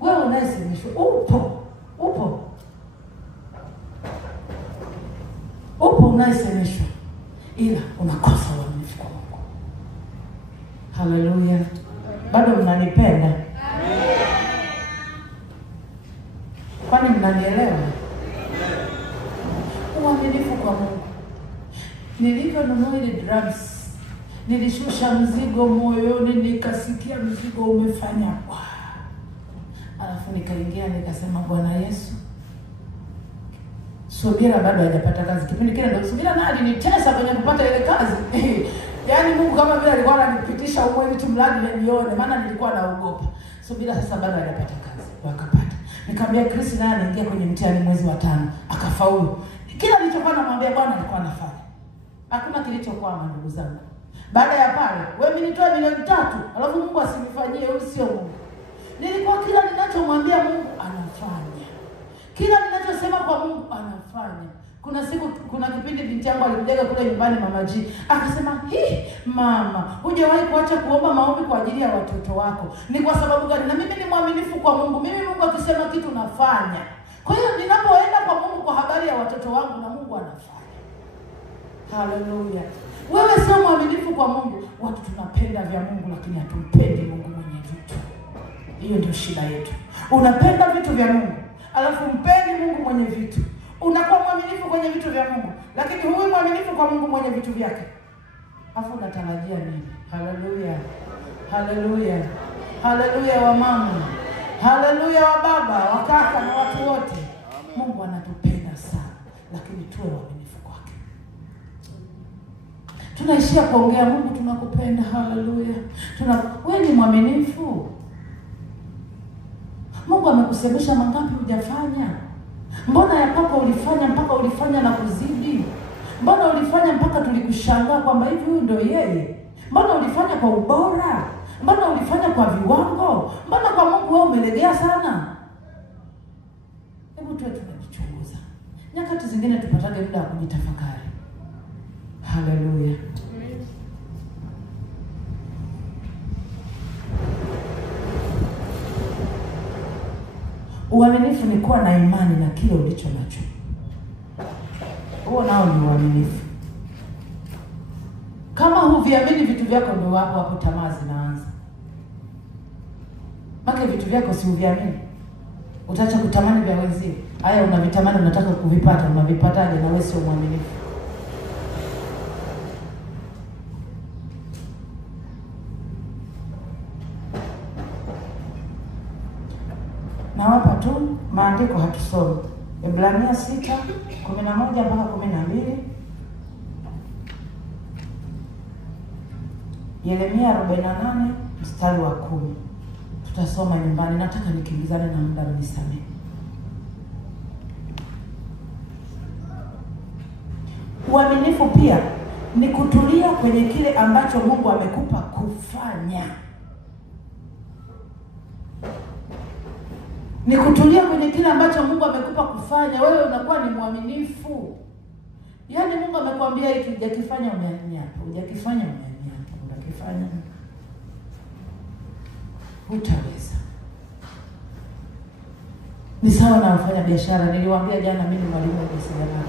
Wewe unayesemeshwa upo. Upo unayesemeshwa. ila unakosa uaminifu kwa Mungu. Haleluya. Bado mnanipenda? Amen. Kwani mnanielewa? Uaminifu kwa Mungu. Niliponunua ile drums, nilishusha mzigo moyoni, nikasikia mzigo umefanya kwa. Alafu nikaingia nikasema, Bwana Yesu, Subira bado hajapata kazi. Kipindi kile ndio Subira naye alinitesa kwenye kupata ile kazi. Yaani Mungu kama vile alikuwa ananipitisha umwe tu mradi nione, maana nilikuwa naogopa. Subira sasa bado hajapata kazi, wakapata. Nikamwambia Chris naye anaingia kwenye mtihani mwezi wa 5, akafaulu. Kila nilichokuwa namwambia Bwana alikuwa anafanya. Hakuna kilichokwama ndugu zangu. Baada ya pale, wewe nitoe milioni 3, alafu Mungu asinifanyie, huyu sio Mungu. Nilikuwa kila ninachomwambia Mungu anafanya. Kila ninachosema kwa Mungu anafanya. Kuna kipindi binti yangu alikuja kule nyumbani Mama G. Akasema, mama, hujawahi kuacha kuomba maombi kwa ajili ya watoto wako. Ni kwa sababu gani? Na mimi ni mwaminifu kwa Mungu. Mimi Mungu akisema kitu nafanya. Kwa hiyo ninapoenda kwa Mungu kwa habari ya watoto wangu na Mungu anafanya. Haleluya. Wewe sio mwaminifu kwa Mungu. Watu tunapenda vya Mungu lakini hatumpendi Mungu mwenye vitu. Hiyo ndio shida yetu. Unapenda vitu vya Mungu, alafu mpendi Mungu mwenye vitu. Unakuwa mwaminifu kwenye vitu vya Mungu, lakini huyu mwaminifu kwa Mungu mwenye vitu vyake. Alafu unatarajia nini? Haleluya. Haleluya. Haleluya wa mama. Haleluya wa baba, wa kaka na watu wote. Mungu anatupenda sana, lakini tuwe waaminifu kwake. Tunaishia kuongea Mungu tunakupenda, haleluya. Wewe ni mwaminifu. Mungu amekusemesha mangapi hujafanya? Mbona ya kwako ulifanya mpaka ulifanya na kuzidi? Mbona ulifanya mpaka tulikushangaa kwamba hivi huyu ndio yeye? Mbona ulifanya kwa ubora? Mbona ulifanya kwa viwango? Mbona kwa Mungu wewe umelegea sana? Hebu tuwe tunajichunguza. Nyakati zingine tupatage muda wa kujitafakari. Haleluya. Uaminifu ni kuwa na imani na kile ulicho nacho. Huo nao ni uaminifu. Kama huviamini vitu vyako, ndio hapo tamaa zinaanza. Maki vitu vyako si uviamini, utaacha kutamani vya wenzio. Haya unavitamani, unataka kuvipata, unavipataje na wewe sio mwaminifu? Na hapa tu maandiko hatusomi. Ibrania 6:11 mpaka 12. Yeremia 48 mstari wa 10. Tutasoma nyumbani, nataka nikimbizane na muda, mnisamehe. Uaminifu pia ni kutulia kwenye kile ambacho Mungu amekupa kufanya. Ni kutulia kwenye kile ambacho Mungu amekupa kufanya. Wewe unakuwa ni mwaminifu. Yaani Mungu amekwambia hiki, hujakifanya umeanyapa, hujakifanya umeanyapa, unakifanya hutaweza. Ni sawa na wafanya biashara. Niliwaambia jana, mimi mwalimu wa biashara.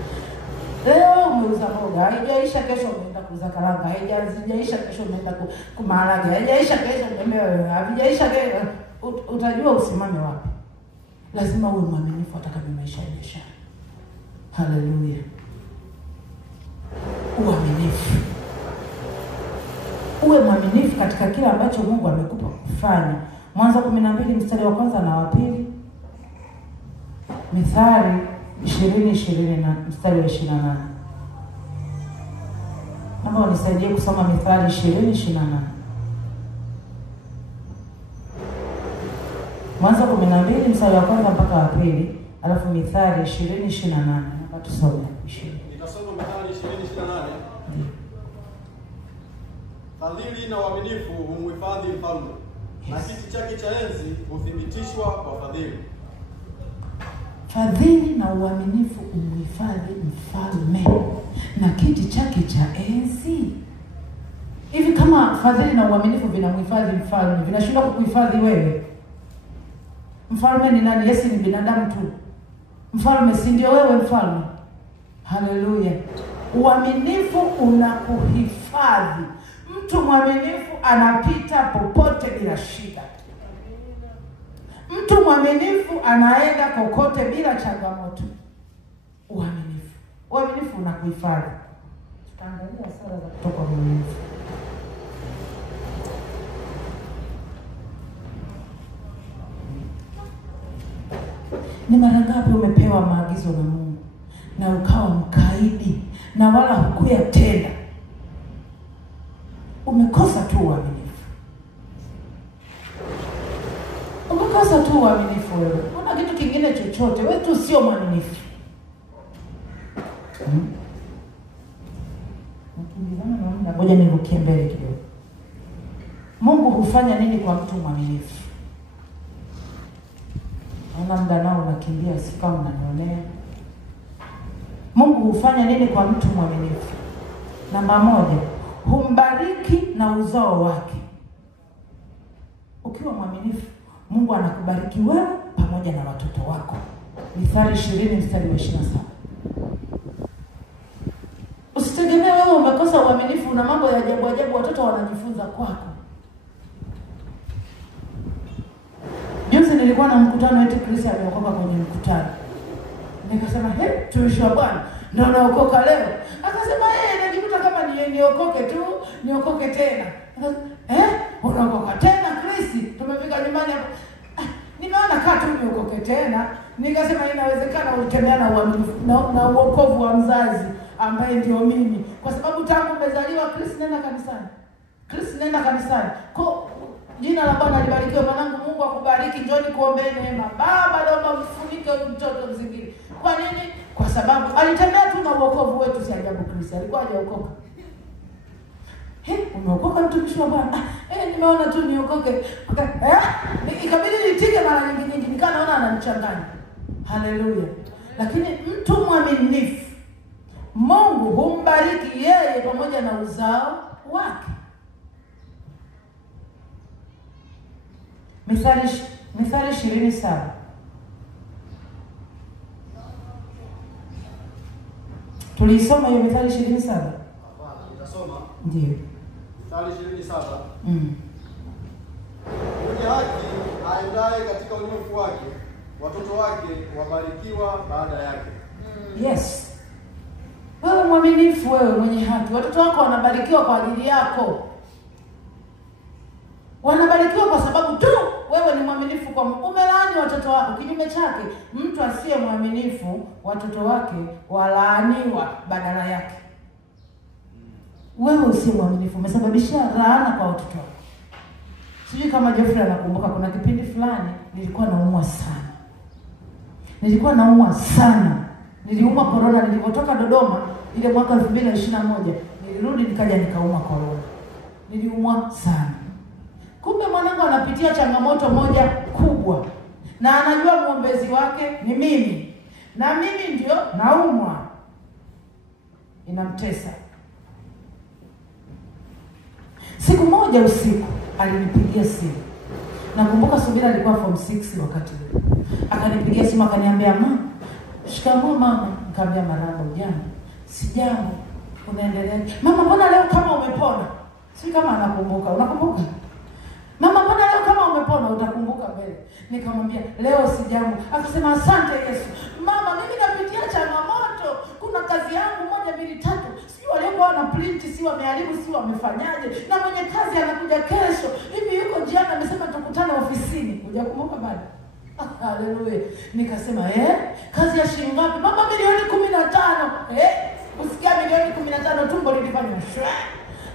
Leo umeuza mboga, haijaisha kesho umeenda kuuza karanga, haijaisha kesho umeenda kumaharage, haijaisha kesho umeenda, havijaisha kesho, utajua usimame wapi. Lazima uwe mwaminifu hata kama maisha ya biashara. Haleluya. Uaminifu. Uwe mwaminifu katika kile ambacho Mungu amekupa kufanya. Mwanzo 12 mstari wa 1 na wa 2. Mithali 20:20 na mstari wa 28. Naomba unisaidie kusoma Mithali 20:28. Mwanzo 12 mstari wa 1 mpaka wa 2, alafu Mithali 20:28. Naomba tusome 20. Nitasoma Mithali 20:28. Fadhili na uaminifu humhifadhi mfalme, na kiti chake cha enzi huthibitishwa kwa fadhili. Fadhili na uaminifu humhifadhi mfalme, na kiti chake cha enzi. Hivi kama fadhili na uaminifu vinamhifadhi mfalme, vinashindwa kukuhifadhi wewe? Mfalme ni nani? Yesu ni binadamu tu. Mfalme si ndio wewe mfalme? Haleluya. Uaminifu unakuhifadhi. Mtu mwaminifu anapita popote bila shida. Mtu mwaminifu anaenda kokote bila changamoto. Uaminifu unakuhifadhi. Tutaangalia sala za kutoka uaminifu. Ni mara ngapi umepewa maagizo na Mungu na ukawa mkaidi na wala hukuyatenda? Umekosa tu uaminifu. Umekosa tu uaminifu wewe. Una kitu kingine chochote, wewe tu sio mwaminifu. Ngoja nirukie mbele kidogo. Mungu hufanya nini kwa mtu mwaminifu? Naona muda nao unakimbia, si kama unanionea. Mungu hufanya nini kwa mtu mwaminifu? Namba 1, humbariki na uzao wake. Ukiwa mwaminifu, Mungu anakubariki wewe pamoja na watoto wako. Mithali 20:27. Usitegemee wewe umekosa uaminifu na mambo ya ajabu ajabu watoto wanajifunza kwako. Juzi nilikuwa na mkutano eti Chris ameokoka kwenye mkutano. Nikasema, tuishwa Bwana, ndio naokoka leo." Akasema, najikuta kama niokoke tu, niokoke tena." Unaokoka tena Chris? Tumefika nyumbani hapo. Nimeona kaa tu niokoke tena. Nikasema inawezekana utembea na uaminifu na uokovu wa mzazi ambaye ndio mimi. Kwa sababu tangu umezaliwa Chris nenda kanisani. Chris nenda kanisani. Kwa jina la Bwana libarikiwe mwanangu, Mungu akubariki, njoni kuombea neema. Baba naomba mfunike huyu mtoto mzingiri. Kwa nini? Kwa sababu alitembea tu na uokovu wetu, si ajabu Chris alikuwa hajaokoka. Umeokoka mtumishi wa Bwana? Nimeona tu niokoke. Ikabidi nitige mara nyingi nikaa naona ananichanganya. Haleluya. Lakini mtu mwaminifu, Mungu humbariki yeye pamoja na uzao wake. Mithali 20:7. Tulisoma hiyo Mithali 20:7? Hapana, nitasoma. Ndio. Mithali 20:7. Mwenye haki aendaye katika unyofu wake, watoto wake wabarikiwa baada yake. Yes. Wewe mwaminifu, wewe mwenye haki, watoto wako wanabarikiwa kwa ajili yako. Wanabarikiwa kwa sababu tu wewe ni mwaminifu kwa umelaani watoto wako. Kinyume chake, mtu asiye mwaminifu, watoto wake walaaniwa badala yake. Wewe usiye mwaminifu umesababisha laana kwa watoto wako. Sijui kama Jeffrey anakumbuka, kuna kipindi fulani nilikuwa naumwa sana. Niliumwa corona nilipotoka Dodoma ile mwaka 2021. Nilirudi nikaja nikaumwa corona. Niliumwa sana. Kumbe mwanangu anapitia changamoto moja kubwa. Na anajua muombezi wake ni mimi. Na mimi ndio naumwa. Inamtesa. Siku moja usiku alinipigia simu. Nakumbuka Subira alikuwa form 6 wakati ule. Akanipigia simu akaniambia, "Mama, shikamoo mama." Nikamwambia, "Marahaba, ujambo?" "Sijambo." "Unaendelea?" "Mama, mbona leo kama umepona?" Si kama anakumbuka. Unakumbuka? "Mama, mbona leo kama umepona?" Utakumbuka mbele. Nikamwambia, "Leo sijambo." Akasema, "Asante Yesu." "Mama, mimi napitia changamoto. Kuna kazi yangu 1, 2, 3. Sio waliokuwa na print, sio wameharibu, sio wamefanyaje. Na mwenye kazi anakuja kesho. Hivi yuko njiani amesema tukutane ofisini." Hujakumbuka bado? Haleluya. Nikasema, kazi ya shilingi ngapi?" "Mama, milioni 15." Usikia milioni 15 tumbo lilifanya shwa.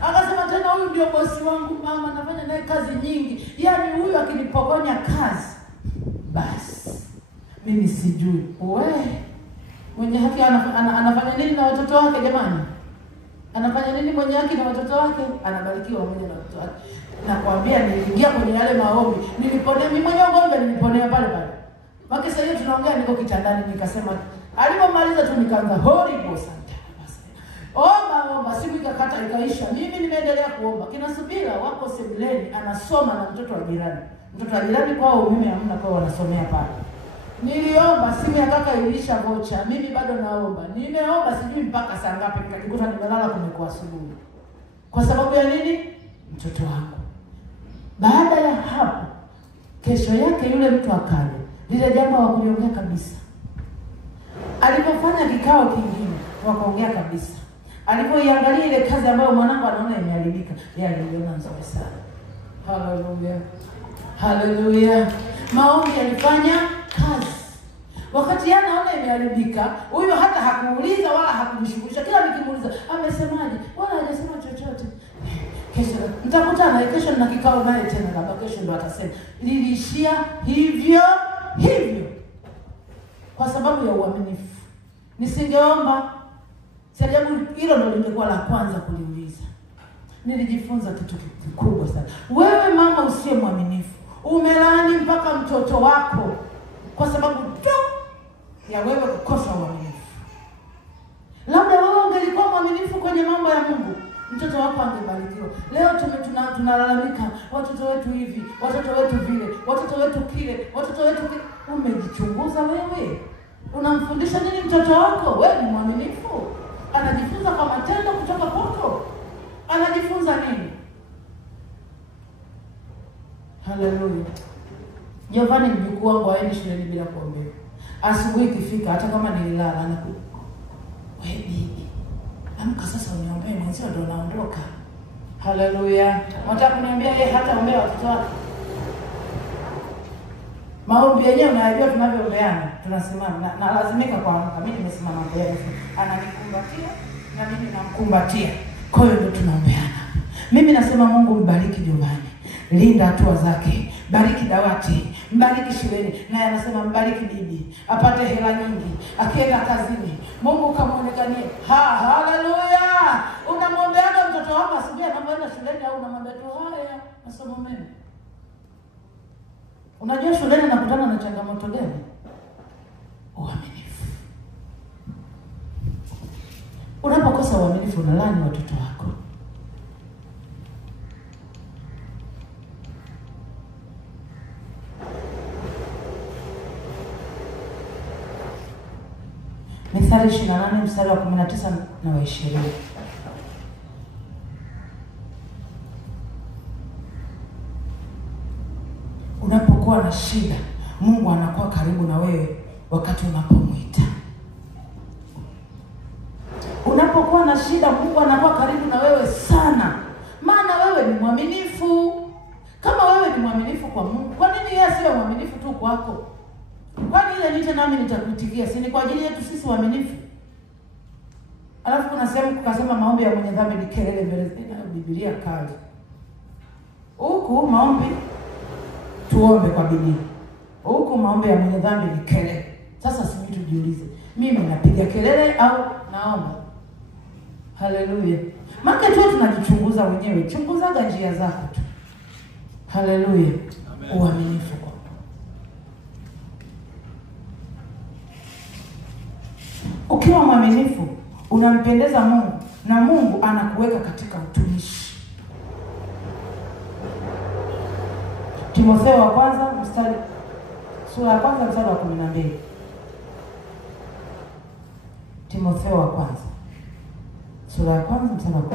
Akasema, "Tena huyu ndio bosi wangu mama, nafanya naye kazi nyingi. Yaani huyu akinipokonya kazi, basi mimi sijui." Mwenye haki anafanya nini na watoto wake jamani? Anafanya nini mwenye haki na watoto wake? Anabarikiwa pamoja na watoto wake. Nakwambia niliingia kwenye yale maombi, niliponea mimi mwenyewe ngombe, niliponea pale. Maki sasa hivi tunaongea niko kitandani, nikasema alipomaliza tu nikaanza Holy Ghost. Omba siku ikakata ikaisha. Mimi nimeendelea kuomba. Kina Subira wako sebuleni anasoma na mtoto wa jirani. Mtoto wa jirani kwao umeme hamna, kwao wanasomea pale. Niliomba simu ya kaka ilisha vocha. Mimi bado naomba. Nimeomba sijui mpaka saa ngapi, nikajikuta nimelala kumekuwa asubuhi. Kwa sababu ya nini? Mtoto wangu. Baada ya hapo, kesho yake yule mtu akaja. Lile jambo hawakuliongea kabisa. Alipofanya kikao kingine, wakaongea kabisa. Alipoiangalia ile kazi ambayo mwanangu anaona imeharibika, yeye aliona nzuri sana. Haleluya. Haleluya. Maombi yalifanya kazi. Wakati yeye anaona imeharibika, huyo hata hakuuliza wala hakunishughulisha. Kila nikimuuliza, amesemaje? Wala hajasema chochote. Kesho nitakutana, kesho nina kikao naye tena, labda kesho ndo atasema. Lilishia hivyo hivyo. Kwa sababu ya uaminifu. Nisingeomba, sababu hilo ndo lingekuwa la kwanza kuliuliza. Nilijifunza kitu kikubwa sana. Wewe mama usiye mwaminifu, umelaani mpaka mtoto wako kwa sababu tu ya wewe kukosa uaminifu. Labda wewe ungelikuwa mwaminifu kwenye mambo ya Mungu, mtoto wako angebarikiwa. Leo tunalalamika, watoto wetu hivi, watoto wetu vile, watoto wetu kile, watoto wetu kile. Umejichunguza wewe? Unamfundisha nini mtoto wako? Wewe ni mwaminifu? Anajifunza kwa matendo kutoka kwako? Anajifunza nini? Haleluya. Giovanni mjukuu wangu aende shuleni bila kuombewa. Asubuhi ikifika, hata kama nililala, anakuja, wewe bibi, amka sasa uniombee, mwanzo ndo naondoka. Haleluya. Nataka kuniambia yeye hata ombea watoto wake. Maombi yenyewe unajua tunavyoombeana, tunasimama na lazimika kuamka. Mimi nimesimama mbele, ananikumbatia na mimi namkumbatia. Kwa hiyo ndio tunaombeana. Mimi nasema Mungu mbariki Giovanni. Linda hatua zake, bariki dawati, mbariki shuleni. Naye anasema mbariki bibi, apate hela nyingi, akienda kazini. Mungu kamuonekanie. Haleluya. Unamwombeana mtoto wako asubuhi anapoenda shuleni, au unamwambia tu haya masomo mema? Unajua shuleni nakutana na changamoto gani? Uaminifu. Unapokosa uaminifu unalani watoto wako. Mithali 28 mstari wa 19 na wa 20. Unapokuwa na shida, Mungu anakuwa karibu na wewe wakati unapomwita. Unapokuwa na shida, Mungu anakuwa karibu na wewe sana. Maana wewe ni mwaminifu. Kama wewe ni mwaminifu kwa Mungu, kwa nini yeye asiwe mwaminifu tu kwako? Kwani ile niite nami nitakuitikia? Si ni kwa ajili yetu sisi waaminifu? Alafu kuna sehemu kukasema maombi ya mwenye dhambi ni kelele mbele za Biblia kali. Huku maombi tuombe kwa bidii. Huku maombi ya mwenye dhambi ni kelele. Sasa sisi tujiulize, mimi napiga kelele au naomba? Haleluya. Maana tu tunajichunguza wenyewe. Chunguzaga njia zako tu. Haleluya. Uaminifu kwa ukiwa mwaminifu unampendeza Mungu na Mungu anakuweka katika utumishi. Timotheo wa kwanza mstari sura ya kwanza mstari wa 12. Timotheo wa kwanza sura ya kwanza mstari wa 12.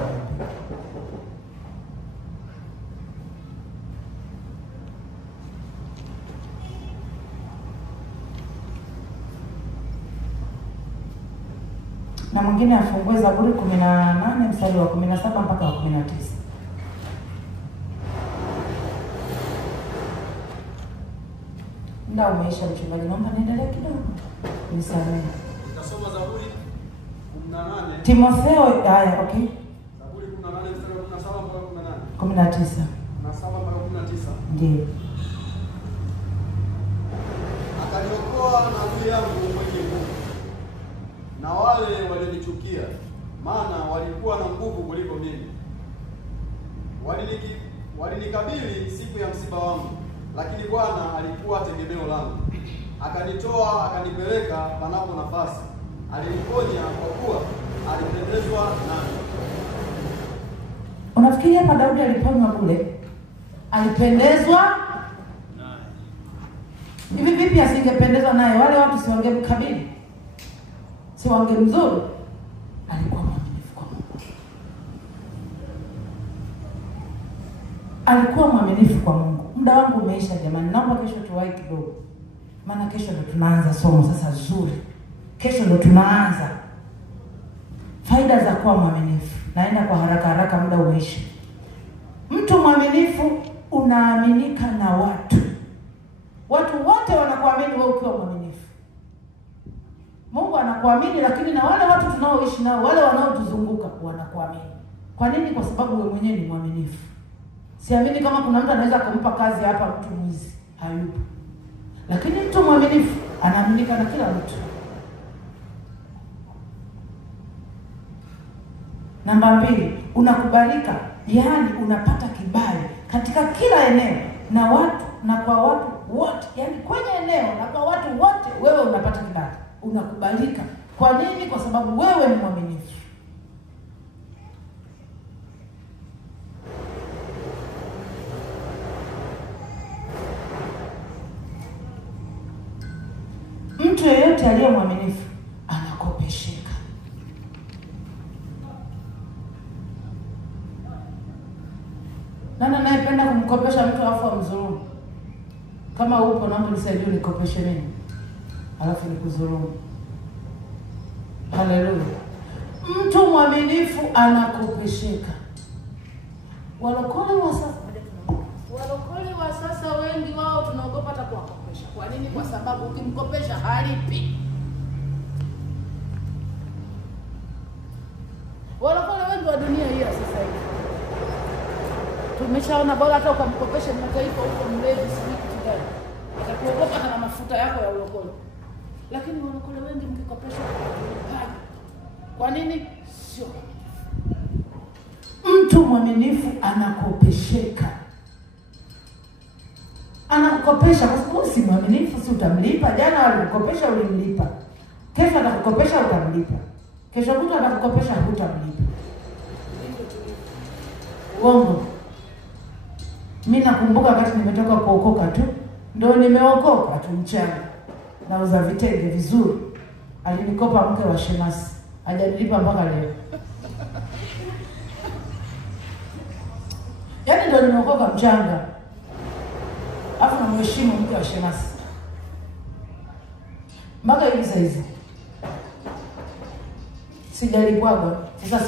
Na mwingine afungue Zaburi 18 mstari wa 17 mpaka wa 19. Ndio umeisha mchungaji, naomba niendelee kidogo. Nisamehe. Tutasoma Zaburi 18. Timotheo, haya, okay. Zaburi 18 mstari wa 17 mpaka 18. 19. 17 mpaka 19. Ndiyo. Akaniokoa na adui yangu mwenye nguvu, na wale walinichukia, maana walikuwa na nguvu kuliko mimi. Walinikabili siku ya msiba wangu, lakini Bwana alikuwa tegemeo langu. Akanitoa akanipeleka panapo nafasi. Aliniponya kwa kuwa alipendezwa nami. Unafikiri hapa Daudi aliponywa kule? Alipendezwa Hivi vipi asingependezwa naye? Wale watu si wangemkabili? Si wangemzuru? Alikuwa mwaminifu kwa Mungu. Alikuwa mwaminifu kwa Mungu. Muda wangu umeisha jamani. Naomba kesho tuwahi kidogo. Maana kesho ndo tunaanza somo sasa zuri. Kesho ndo tunaanza. Faida za kuwa mwaminifu. Naenda kwa haraka haraka, muda umeisha. Mtu mwaminifu unaaminika na watu. Watu wote wanakuamini wewe ukiwa mwaminifu. Mungu anakuamini, lakini na wale watu tunaoishi nao, wale wanaotuzunguka wanakuamini. Kwa nini? Kwa sababu wewe mwenyewe ni mwaminifu. Siamini kama kuna mtu anaweza kumpa kazi hapa mtu mwizi. Hayupo. Lakini mtu mwaminifu anaaminika na kila mtu. Namba 2, unakubalika, yaani unapata kibali katika kila eneo na watu na kwa watu wote. Yaani kwenye eneo na kwa watu wote wewe unapata kibali. Unakubalika. Kwa nini? Kwa sababu wewe ni mwaminifu. Mtu yeyote aliye mwaminifu anakopesheka. Nani anayependa kumkopesha mtu afu amdhulumu? Kama upo naomba nisaidie nikopeshe mimi. Alafu nikudhulumu. Haleluya. Mtu mwaminifu anakopesheka. Walokole wa sasa wengi wao tunaogopa hata kuwakopesha. Kwa nini? Kwa sababu ukimkopesha halipi. Walokole wengi wa dunia hii sasa hivi tumeshaona bora hata ukamkopesha mataifa huko mlevi sisi kitu gani. Atakuogopa na mafuta yako ya ulokole. Lakini walokole wengi mkikopesha halipi. Kwa nini? Sio. Mtu mwaminifu anakopesheka. Anakukopesha kwa sababu si mwaminifu, si utamlipa. Jana walikukopesha ulimlipa. Kesho atakukopesha utamlipa. Kesho kutwa atakukopesha hutamlipa. Uongo. Mimi nakumbuka wakati nimetoka kuokoka tu, ndio nimeokoka tu mchana. Nauza vitenge vizuri. Alinikopa mke wa Shemasi. Hajanilipa mpaka leo. Yaani ndio nimeokoka mchanga. Alafu na mheshimu mke wa Shemasi. Mpaka hivi sasa sijalipwaga. Sasa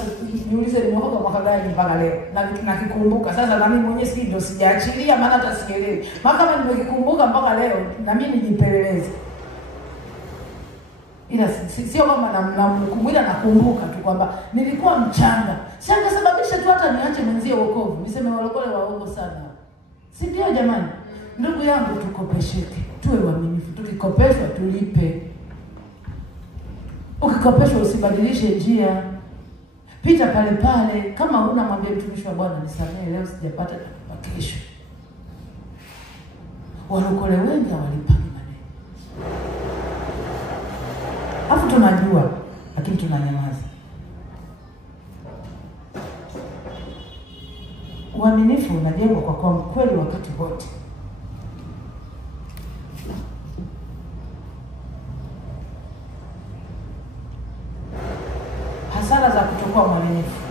niulize nimeokoka mwaka gani mpaka leo. Na nakikumbuka. Sasa na mimi mwenyewe si ndio sijaachilia maana hata sielewi. Mpaka kama nimekikumbuka mpaka leo na mimi nijipeleleze. Ila sio kama namkumbuka nakumbuka tu kwamba nilikuwa mchanga. Siangesababisha tu hata niache mwenzie wokovu. Niseme walokole waongo sana. Si ndio jamani? Ndugu yangu tukopesheke. Tuwe waaminifu. Tukikopeshwa tulipe. Ukikopeshwa usibadilishe njia. Pita pale pale. Kama huna mwambie mtumishi wa Bwana nisamehe leo sijapata na kesho. Walokole wengi hawalipani maneno. Hapo tunajua lakini tunanyamaza. Uaminifu unajengwa kwa kuwa mkweli wakati wote. Hasara za kutokuwa mwaminifu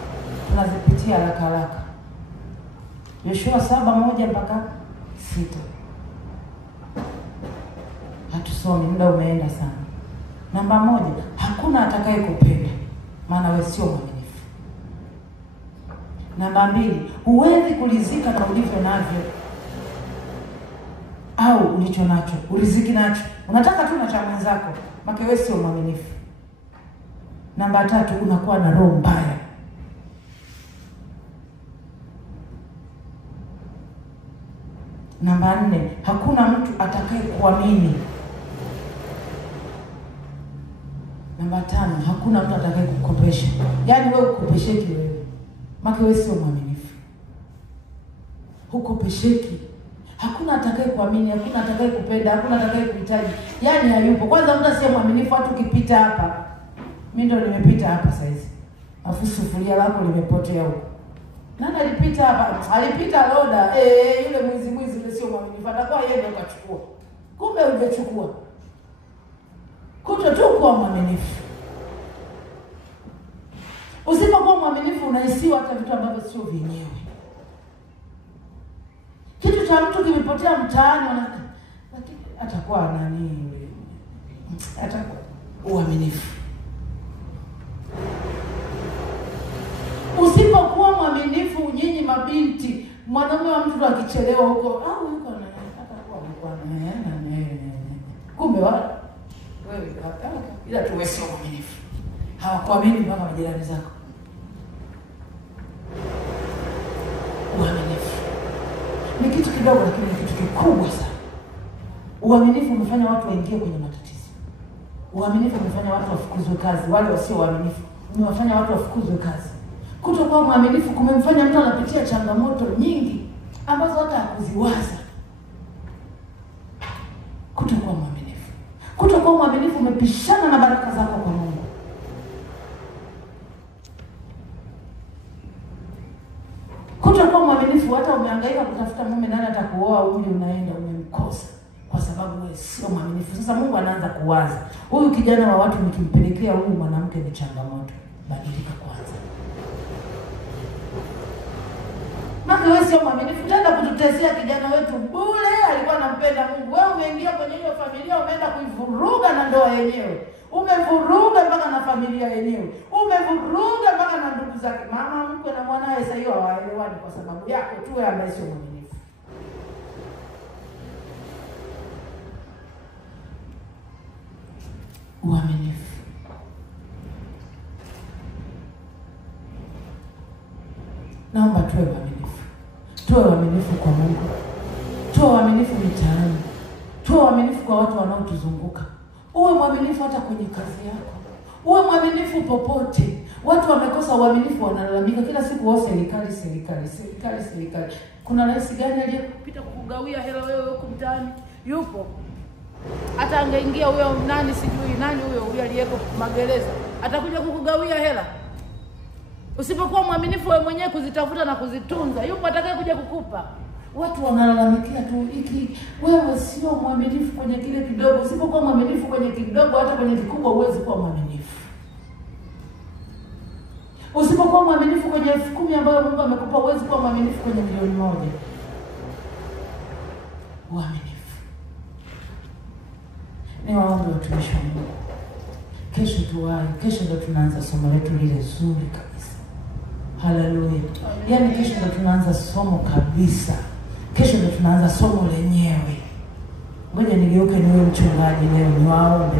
tunazipitia haraka haraka. Yoshua 7:1 mpaka 6. Hatusomi, muda umeenda sana. Namba 1, hakuna atakaye kupenda maana wewe sio mwaminifu. Namba 2, huwezi kulizika na ulivyo navyo au ulicho nacho, uliziki nacho. Unataka tu na cha mwenzako, maana wewe sio mwaminifu. Namba 3, unakuwa na roho mbaya. Namba 4, hakuna mtu atakaye kuamini. Namba 5, hakuna mtu atakaye kukopesha. Yaani wewe ukopesheki wewe. Maana wewe sio mwaminifu. Hukopesheki. Hakuna atakaye kuamini, hakuna atakaye kupenda, hakuna atakaye kuhitaji. Yaani hayupo. Kwanza mtu asiye mwaminifu hata ukipita hapa. Mimi ndio nimepita hapa sasa hivi. Afu sufuria lako limepotea huko. Nani alipita hapa? Alipita Loda. Yule mwizi yule sio mwaminifu. Atakuwa yeye ndio kachukua. kumbe hujachukua. Kutokuwa mwaminifu. Usipokuwa mwaminifu unahisiwa hata vitu ambavyo sio vyenyewe. Kitu cha mtu kimepotea mtaani lakini atakuwa nani? Atakuwa uaminifu. Usipokuwa mwaminifu, nyinyi mabinti, mwanamume wa mtu akichelewa huko, au yuko na atakuwa kumbe wewe ila tu wewe sio mwaminifu. Hawakuamini mpaka majirani zako. Uaminifu ni kitu kidogo lakini ni kitu kikubwa sana. Uaminifu umefanya watu waingie kwenye matatizo. Uaminifu umefanya watu wafukuzwe kazi. Wale wasio waaminifu umewafanya watu wafukuzwe kazi. Kutokuwa mwaminifu kumemfanya mtu anapitia changamoto nyingi ambazo hata hakuziwaza. Kutokuwa mwaminifu. Kutokuwa mwaminifu umepishana na baraka zako kwa Mungu. Kutokuwa mwaminifu, hata umehangaika kutafuta mume nani atakuoa, uje unaenda umemkosa kwa sababu wewe sio mwaminifu. Sasa Mungu anaanza kuwaza, huyu kijana wa watu nikimpelekea huyu mwanamke ni changamoto. Badilika kwanza. Mama wewe sio mwaminifu, tenda kututesea kijana wetu bure, alikuwa anampenda Mungu. Wewe umeingia kwenye hiyo familia, umeenda kuivuruga na ndoa yenyewe. Umevuruga mpaka na familia yenyewe. Umevuruga mpaka na ndugu zake. Mama mkwe na mwanae sasa hiyo hawaelewani kwa sababu yako tu wewe ambaye sio mwaminifu. Uaminifu. Naomba tuwe waaminifu. Tuwe waaminifu kwa Mungu. Tuwe waaminifu mitaani. Tuwe waaminifu kwa watu wanaotuzunguka. Uwe mwaminifu hata kwenye kazi yako. Uwe mwaminifu popote. Watu wamekosa uaminifu wanalalamika kila siku wao serikali. Kuna rais gani aliyepita kukugawia hela wewe huko mtaani? Yupo. Hata angeingia huyo nani sijui nani huyo aliyeko magereza, atakuja kukugawia hela. Usipokuwa mwaminifu wewe mwenyewe kuzitafuta na kuzitunza, yupo atakaye kuja kukupa. Watu wanalalamikia tu hiki, wewe sio mwaminifu kwenye kile kidogo. Usipokuwa mwaminifu kwenye kidogo, hata kwenye kikubwa huwezi kuwa mwaminifu. Usipokuwa mwaminifu kwenye 10,000 ambayo Mungu amekupa, huwezi kuwa mwaminifu kwenye 1,000,000. Uaminifu. Ni waombe watumishi wa Mungu. Kesho tuwahi, kesho ndo tunaanza somo letu lile zuri kabisa. Haleluya. Yaani kesho ndo tunaanza somo kabisa. Kesho ndo tunaanza somo lenyewe. Ngoja nigeuke niwe mchungaji leo niwaombe.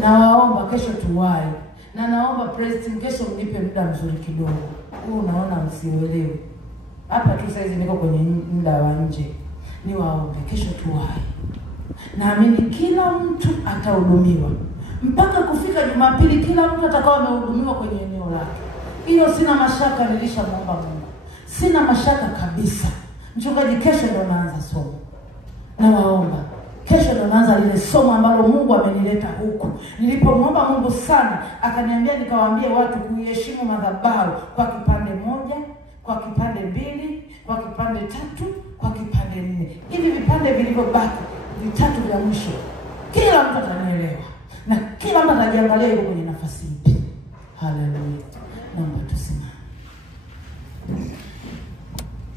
Na waomba kesho tuwahi. Na naomba Preston kesho mnipe muda mzuri kidogo. Huu unaona msiuelewe. Hapa tu saizi niko kwenye muda wa nje. Niwaombe kesho tuwahi. Naamini kila mtu atahudumiwa. Mpaka kufika Jumapili kila mtu atakao amehudumiwa kwenye eneo lake. Hiyo sina mashaka, nilishamuomba Mungu. Sina mashaka kabisa. Mchungaji kesho ndo naanza somo. Na waomba kesho ndo naanza lile somo ambalo Mungu amenileta huku. Nilipomuomba Mungu sana, akaniambia nikawaambie watu kuheshimu madhabahu kwa kipande moja, kwa kipande 2, kwa kipande 3, kwa kipande 4. Hivi vipande vilivyobaki 3 vya mwisho kila mtu atanielewa na kila mtu anajiangalia yuko kwenye nafasi mpya. Haleluya. Naomba tusimame.